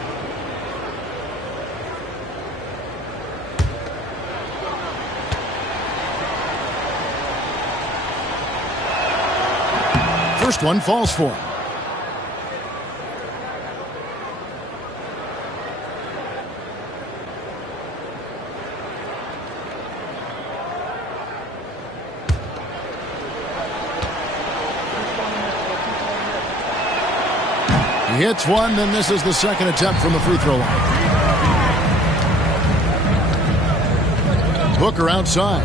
First one falls for him. He hits one, then this is the second attempt from the free throw line. Booker outside.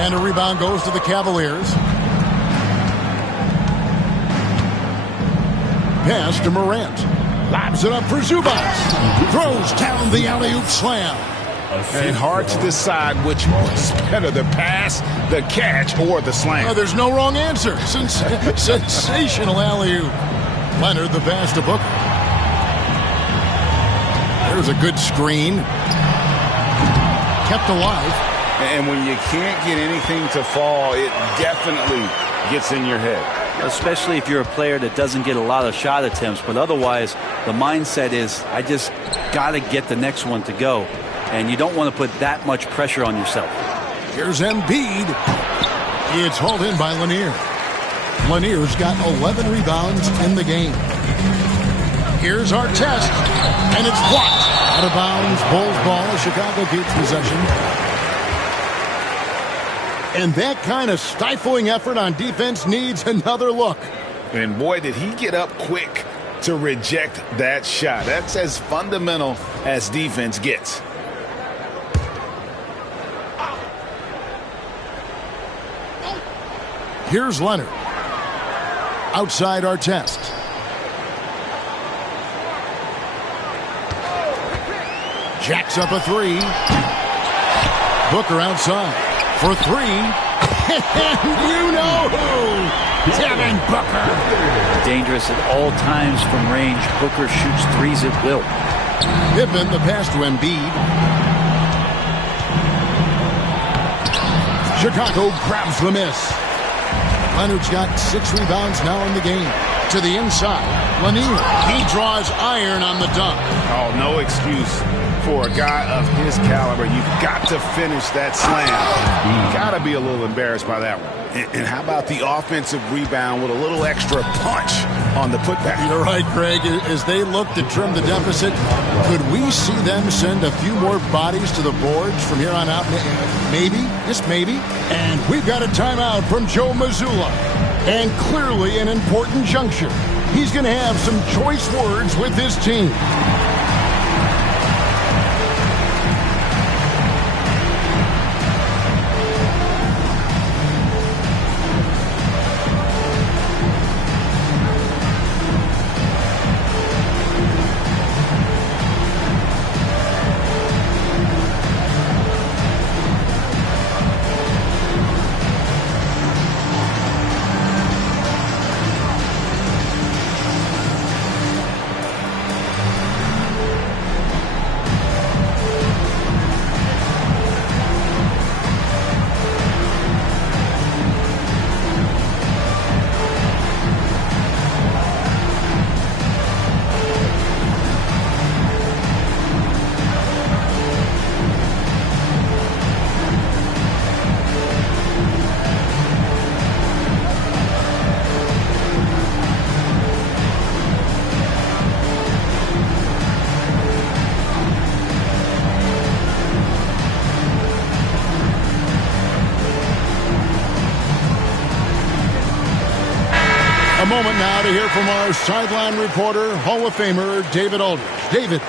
And a rebound goes to the Cavaliers. Pass to Morant. Lobs it up for Zubac. Throws down the alley-oop slam. And hard to decide which was better, the pass, the catch, or the slam. Oh, there's no wrong answer. Sensational alley-oop. Leonard the pass to Booker. There's a good screen. Kept alive. And when you can't get anything to fall, it definitely gets in your head. Especially if you're a player that doesn't get a lot of shot attempts. But otherwise, the mindset is, I just got to get the next one to go. And you don't want to put that much pressure on yourself. Here's Embiid. It's hauled in by Lanier. Lanier's got 11 rebounds in the game. Here's our test, and it's blocked. Out of bounds, Bulls ball. Chicago keeps possession. And that kind of stifling effort on defense needs another look. And boy, did he get up quick to reject that shot. That's as fundamental as defense gets. Here's Leonard. Outside our test. Jacks up a three. Booker outside for three. You know who? Devin Booker. Dangerous at all times from range. Booker shoots threes at will. Pippen the pass to Embiid. Chicago grabs the miss. Leonard's got 6 rebounds now in the game. To the inside. Lanier. He draws iron on the dunk. Oh, no excuse for a guy of his caliber. You've got to finish that slam. Got to be a little embarrassed by that one. And how about the offensive rebound with a little extra punch on the putback? You're right, Greg. As they look to trim the deficit, could we see them send a few more bodies to the boards from here on out? Maybe, just maybe. And we've got a timeout from Joe Mazzulla. And clearly an important juncture. He's going to have some choice words with his team. A moment now to hear from our sideline reporter, Hall of Famer David Aldridge. David.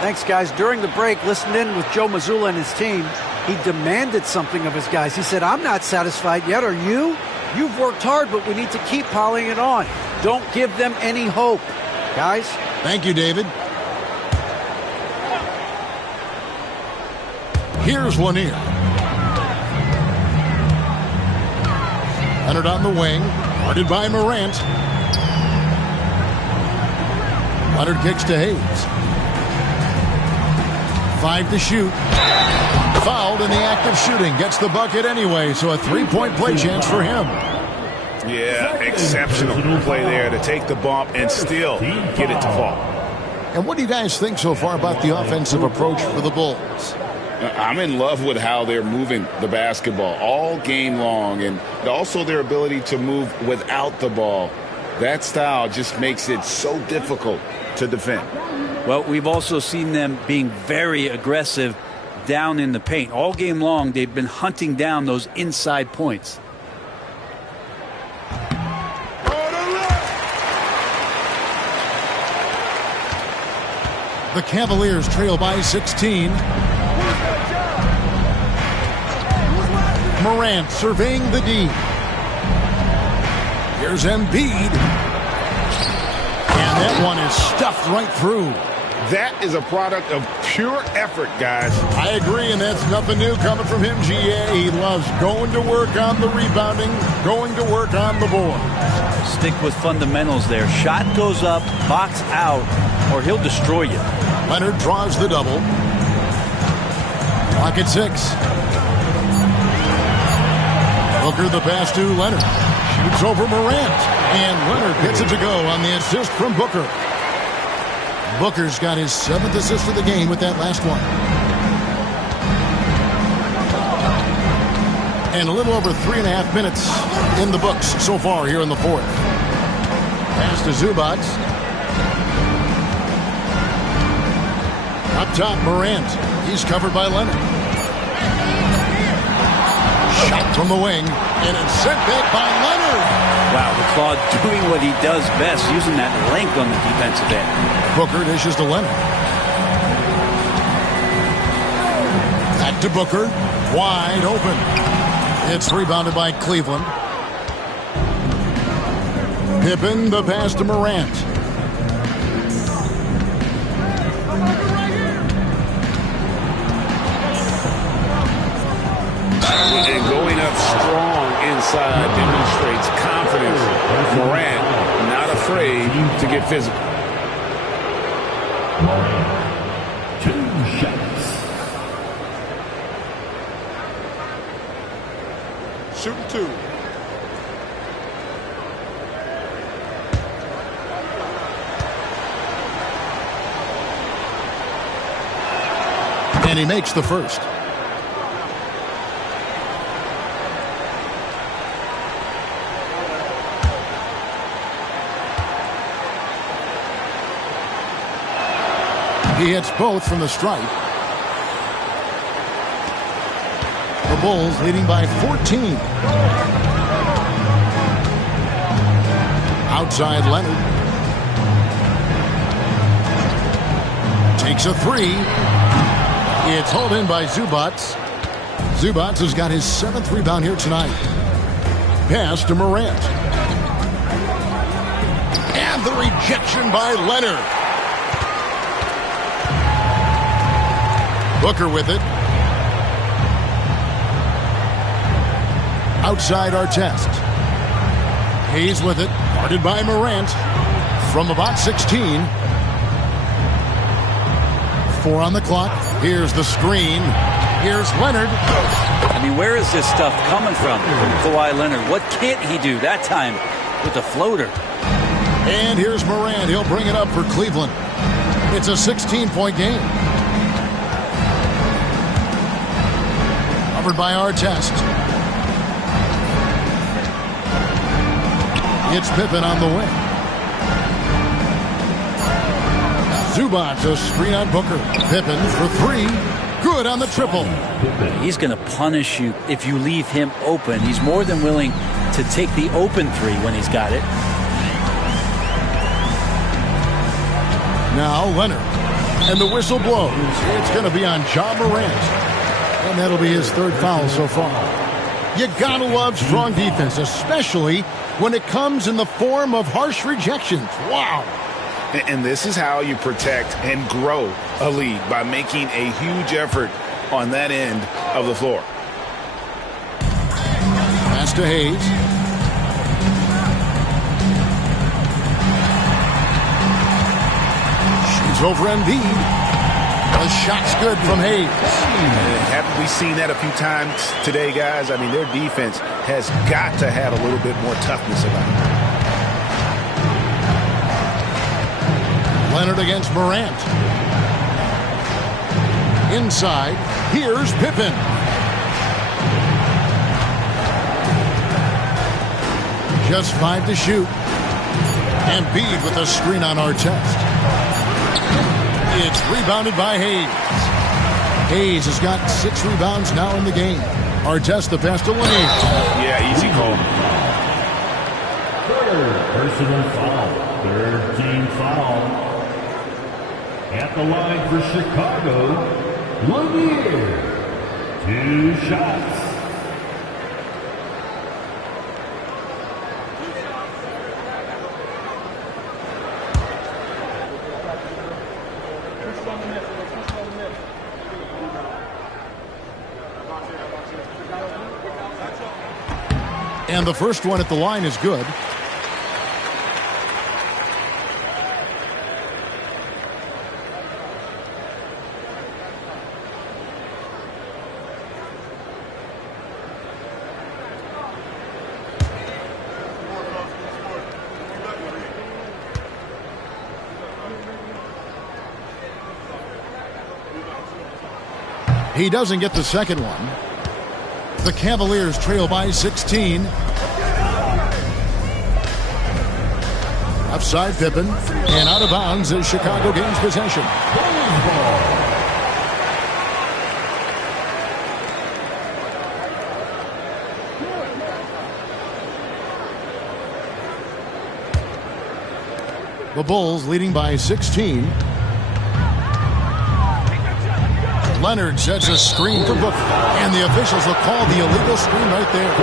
Thanks, guys. During the break, listened in with Joe Mazzulla and his team. He demanded something of his guys. He said, I'm not satisfied yet. Are you? You've worked hard, but we need to keep piling it on. Don't give them any hope. Guys? Thank you, David. Here's Lanier. Leonard on the wing. Guarded by Morant. Leonard kicks to Hayes. 5 to shoot. Fouled in the act of shooting. Gets the bucket anyway, so a 3-point play chance for him. Yeah, exceptional play there to take the bump and still get it to fall. And what do you guys think so far about the offensive approach for the Bulls? I'm in love with how they're moving the basketball all game long, and also their ability to move without the ball. That style just makes it so difficult to defend. Well, we've also seen them being very aggressive down in the paint. All game long, they've been hunting down those inside points. The Cavaliers trail by 16. Morant surveying the D. Here's Embiid. And that one is stuffed right through. That is a product of pure effort, guys. I agree, and that's nothing new coming from him, GA. He loves going to work on the rebounding, going to work on the board. Stick with fundamentals there. Shot goes up, box out, or he'll destroy you. Leonard draws the double. Clock at 6. Booker the pass to Leonard. Shoots over Morant. And Leonard gets it to go on the assist from Booker. Booker's got his 7th assist of the game with that last one. And a little over 3.5 minutes in the books so far here in the fourth. Pass to Zubac. Up top, Morant. He's covered by Leonard. Shot from the wing, and it's sent back by Leonard. Wow, the Claude doing what he does best, using that length on the defensive end. Booker dishes to Leonard. Back to Booker. Wide open. It's rebounded by Cleveland. Pippen, the pass to Morant. And going up strong inside demonstrates confidence. Morant not afraid to get physical. Morant, 2 shots. Shooting 2. And he makes the first. He hits both from the stripe. The Bulls leading by 14. Outside Leonard. Takes a 3. It's hauled in by Zubac. Zubac has got his 7th rebound here tonight. Pass to Morant. And the rejection by Leonard. Booker with it. Outside Artest. Hayes with it. Guarded by Morant. From about 16. 4 on the clock. Here's the screen. Here's Leonard. I mean, where is this stuff coming from Kawhi Leonard? What can't he do that time with the floater? And here's Morant. He'll bring it up for Cleveland. It's a 16-point game. Covered by Artest. It's Pippen on the wing. Zubac, a screen on Booker. Pippen for 3. Good on the triple. He's going to punish you if you leave him open. He's more than willing to take the open 3 when he's got it. Now Leonard. And the whistle blows. It's going to be on Ja Morant. And that'll be his 3rd foul so far. You gotta love strong defense, especially when it comes in the form of harsh rejections. Wow. And this is how you protect and grow a lead, by making a huge effort on that end of the floor. Pass to Hayes. Shoots over Embiid. The shot's good from Hayes. Haven't we seen that a few times today, guys? I mean, their defense has got to have a little bit more toughness about it. Leonard against Morant. Inside, here's Pippen. Just 5 to shoot. Embiid with a screen on Artest. It's rebounded by Hayes. Hayes has got 6 rebounds now in the game. Artest the pass to Lanier. Yeah, easy call. 3rd personal foul. 3rd team foul. At the line for Chicago, Lanier. 2 shots. And the first one at the line is good. He doesn't get the second one. The Cavaliers trail by 16. Offside Pippen. And out of bounds as Chicago gains possession. The Bulls leading by 16. Leonard sets a screen for Booker. And the officials will call the illegal screen right there.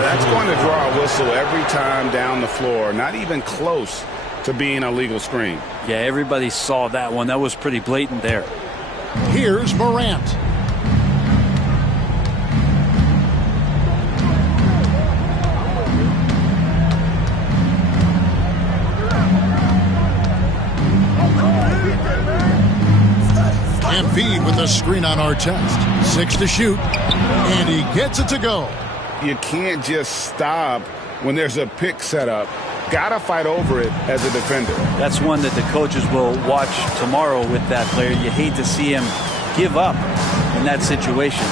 That's going to draw a whistle every time down the floor. Not even close to being a legal screen. Yeah, everybody saw that one. That was pretty blatant there. Here's Morant. Embiid with the screen on Artest. 6 to shoot. And he gets it to go. You can't just stop when there's a pick set up. Gotta fight over it as a defender. That's one that the coaches will watch tomorrow with that player. You hate to see him give up in that situation.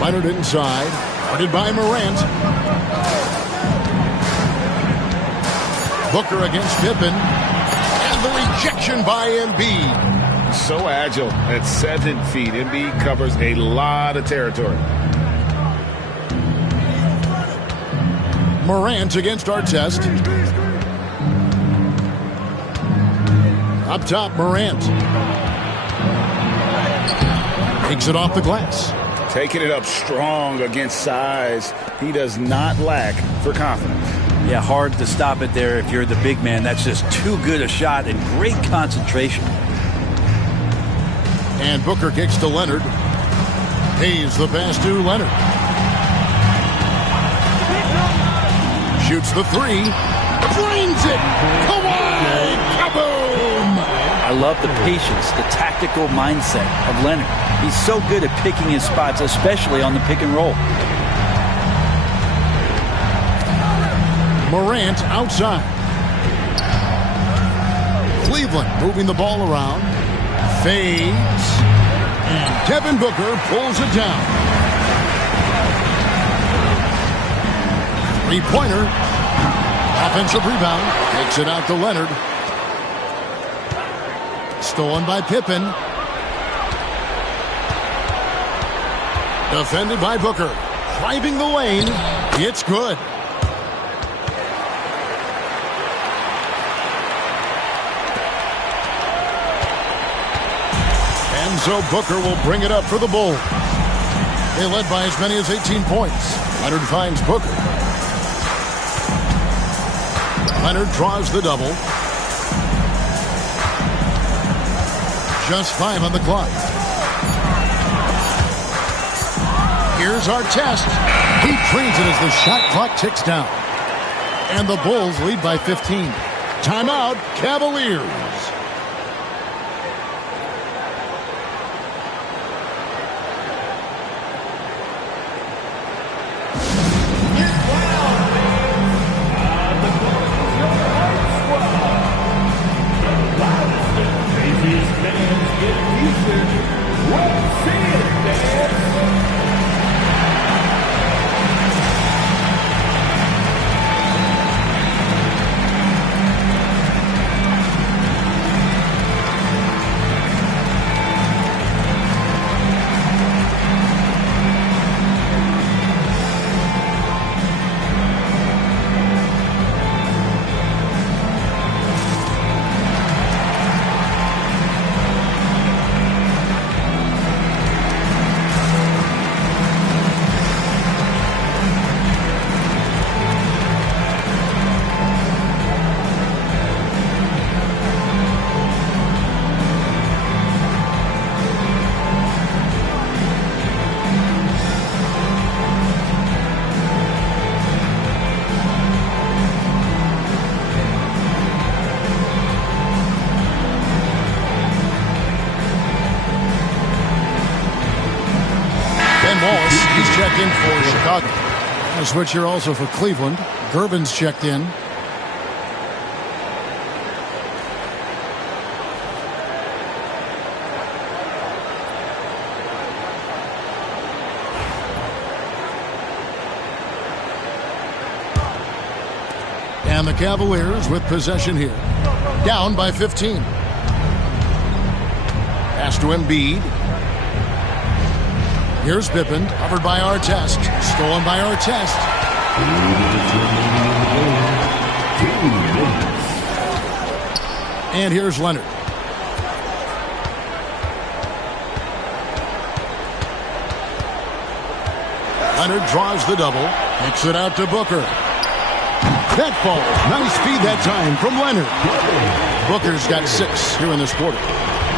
Leonard inside. Guarded by Morant. Booker against Pippen. And the rejection by Embiid. So agile at 7 feet. Embiid covers a lot of territory. Morant against Artest. Up top, Morant. Takes it off the glass. Taking it up strong against size. He does not lack for confidence. Yeah, hard to stop it there if you're the big man. That's just too good a shot and great concentration. And Booker kicks to Leonard. Pays the pass to Leonard. Shoots the 3. Drains it. Kawhi. Kaboom. I love the patience, the tactical mindset of Leonard. He's so good at picking his spots, especially on the pick and roll. Morant outside. Cleveland moving the ball around. Fades. And Devin Booker pulls it down. Three-pointer. Offensive rebound. Takes it out to Leonard. Stolen by Pippen. Defended by Booker. Driving the lane. It's good. And so Booker will bring it up for the Bulls. They led by as many as 18 points. Leonard finds Booker. Leonard draws the double. Just 5 on the clock. Here's Artest. He trains it as the shot clock ticks down. And the Bulls lead by 15. Timeout, Cavaliers. He's checked in for Chicago. A switch here also for Cleveland. Gervin's checked in. And the Cavaliers with possession here. Down by 15. Pass to Embiid. Here's Pippen, covered by Artest. Stolen by Artest. And here's Leonard. Leonard draws the double. Kicks it out to Booker. That falls. Nice feed that time from Leonard. Booker's got 6 here in this quarter.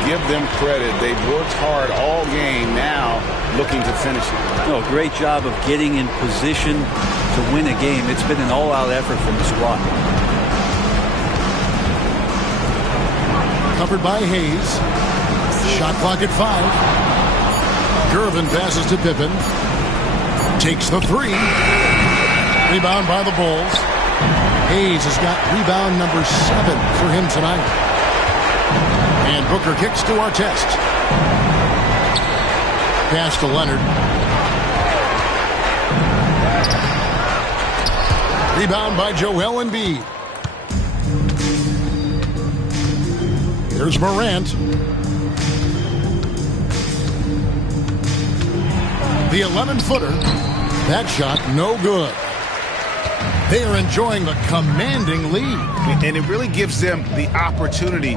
Give them credit. They've worked hard all game, now looking to finish it. Oh, great job of getting in position to win a game. It's been an all-out effort from the squad. Covered by Hayes. Shot clock at 5. Gervin passes to Pippen. Takes the 3. Rebound by the Bulls. Hayes has got rebound number 7 for him tonight. And Booker kicks to Artest. Pass to Leonard. Rebound by Joel Embiid. Here's Morant. The 11-footer. That shot no good. They are enjoying the commanding lead. And it really gives them the opportunity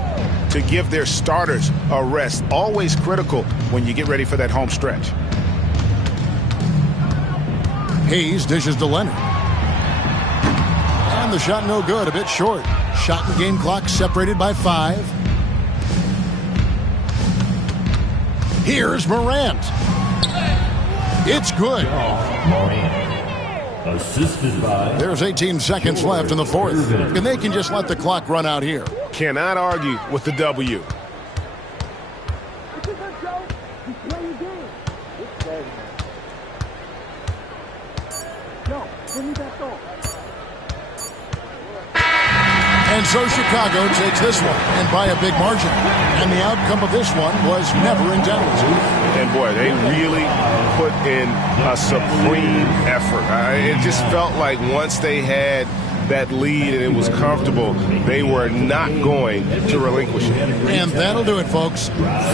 to give their starters a rest. Always critical when you get ready for that home stretch. Hayes dishes to Leonard. And the shot no good, a bit short. Shot and game clock separated by 5. Here's Morant. It's good. Assisted by... There's 18 seconds left in the fourth, and they can just let the clock run out here. Cannot argue with the W. And so Chicago takes this one, and by a big margin. And the outcome of this one was never in doubt. And boy, they really put in a supreme effort. It just felt like once they had that lead and it was comfortable, they were not going to relinquish it. And that'll do it, folks.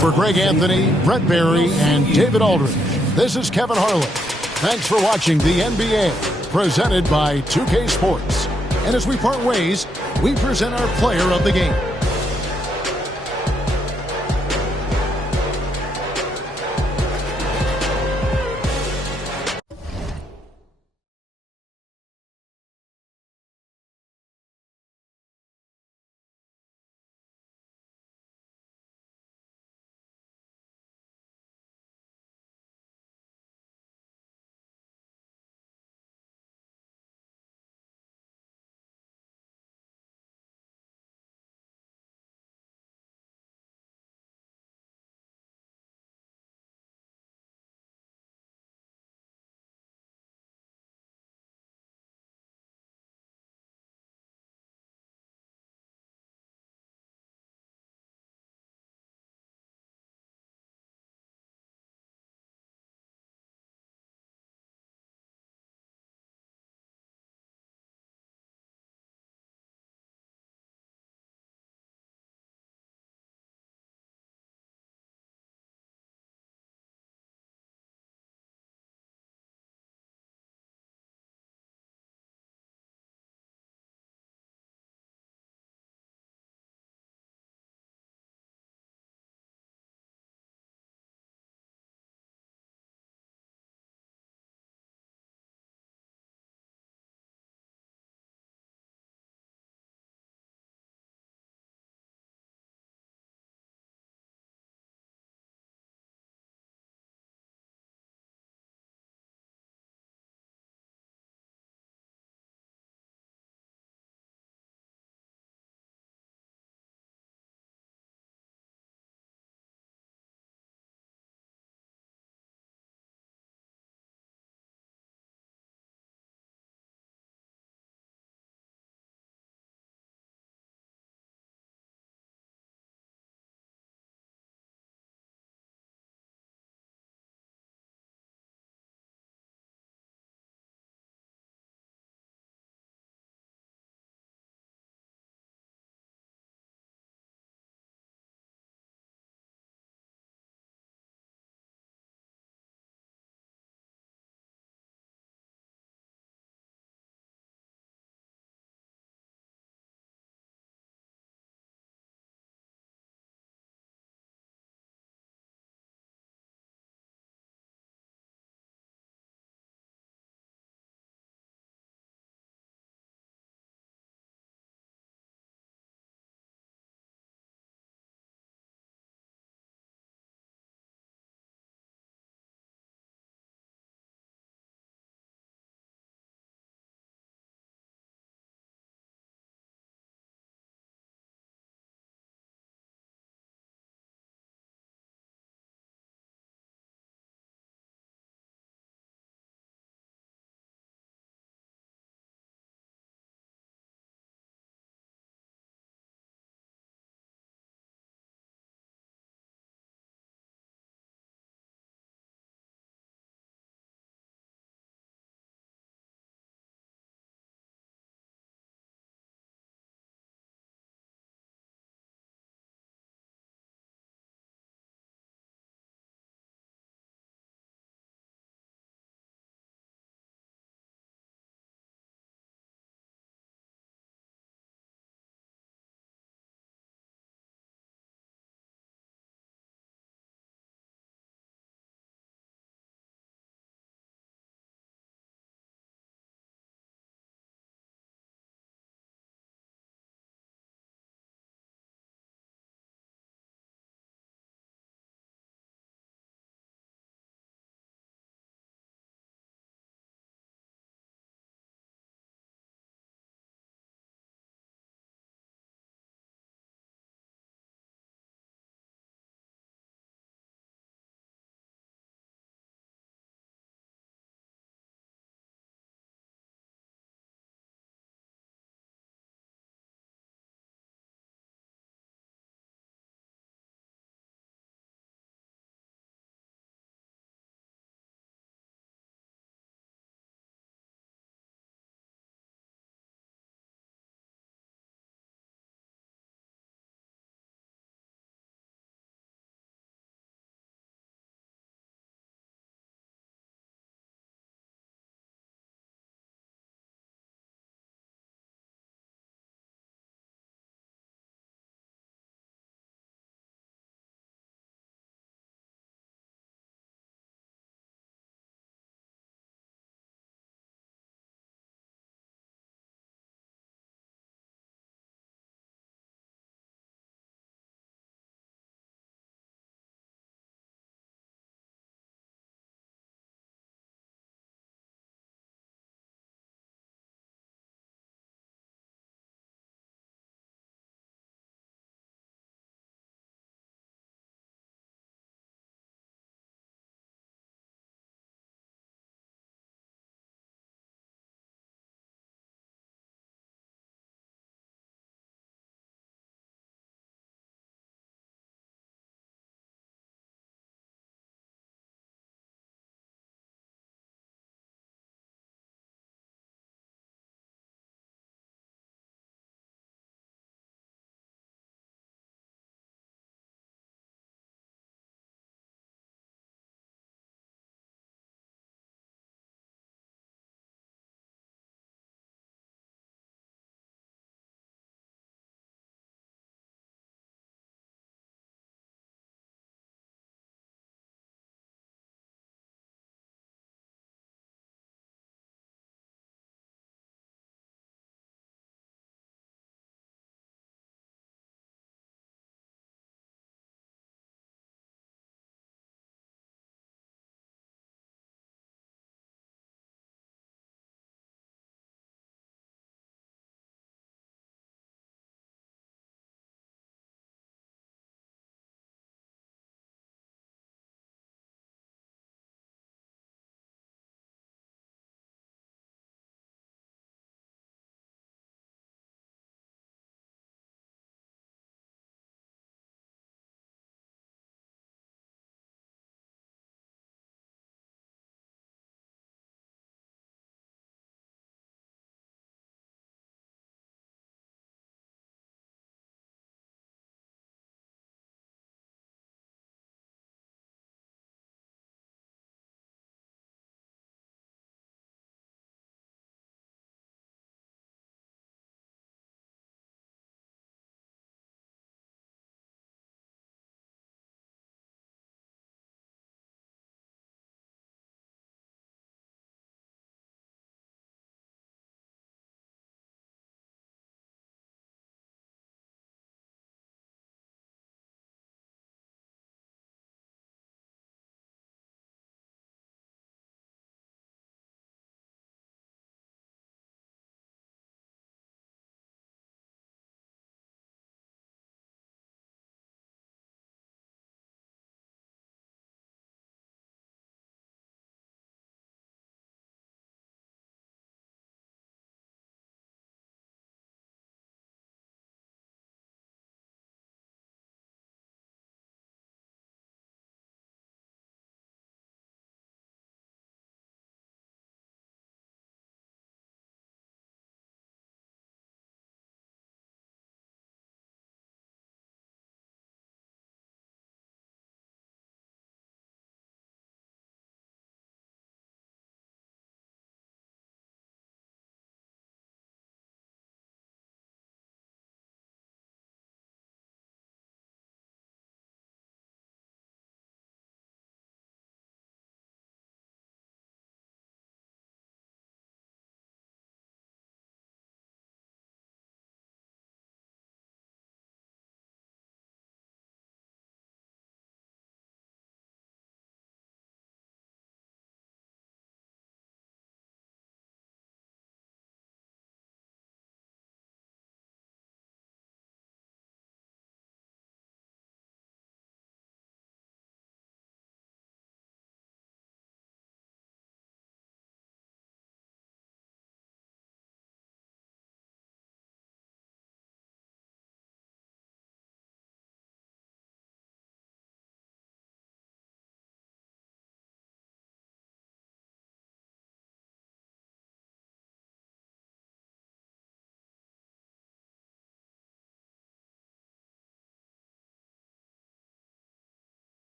For Greg Anthony, Brett Barry, and David Aldridge, this is Kevin Harlan. Thanks for watching the NBA, presented by 2K Sports. And as we part ways, we present our player of the game.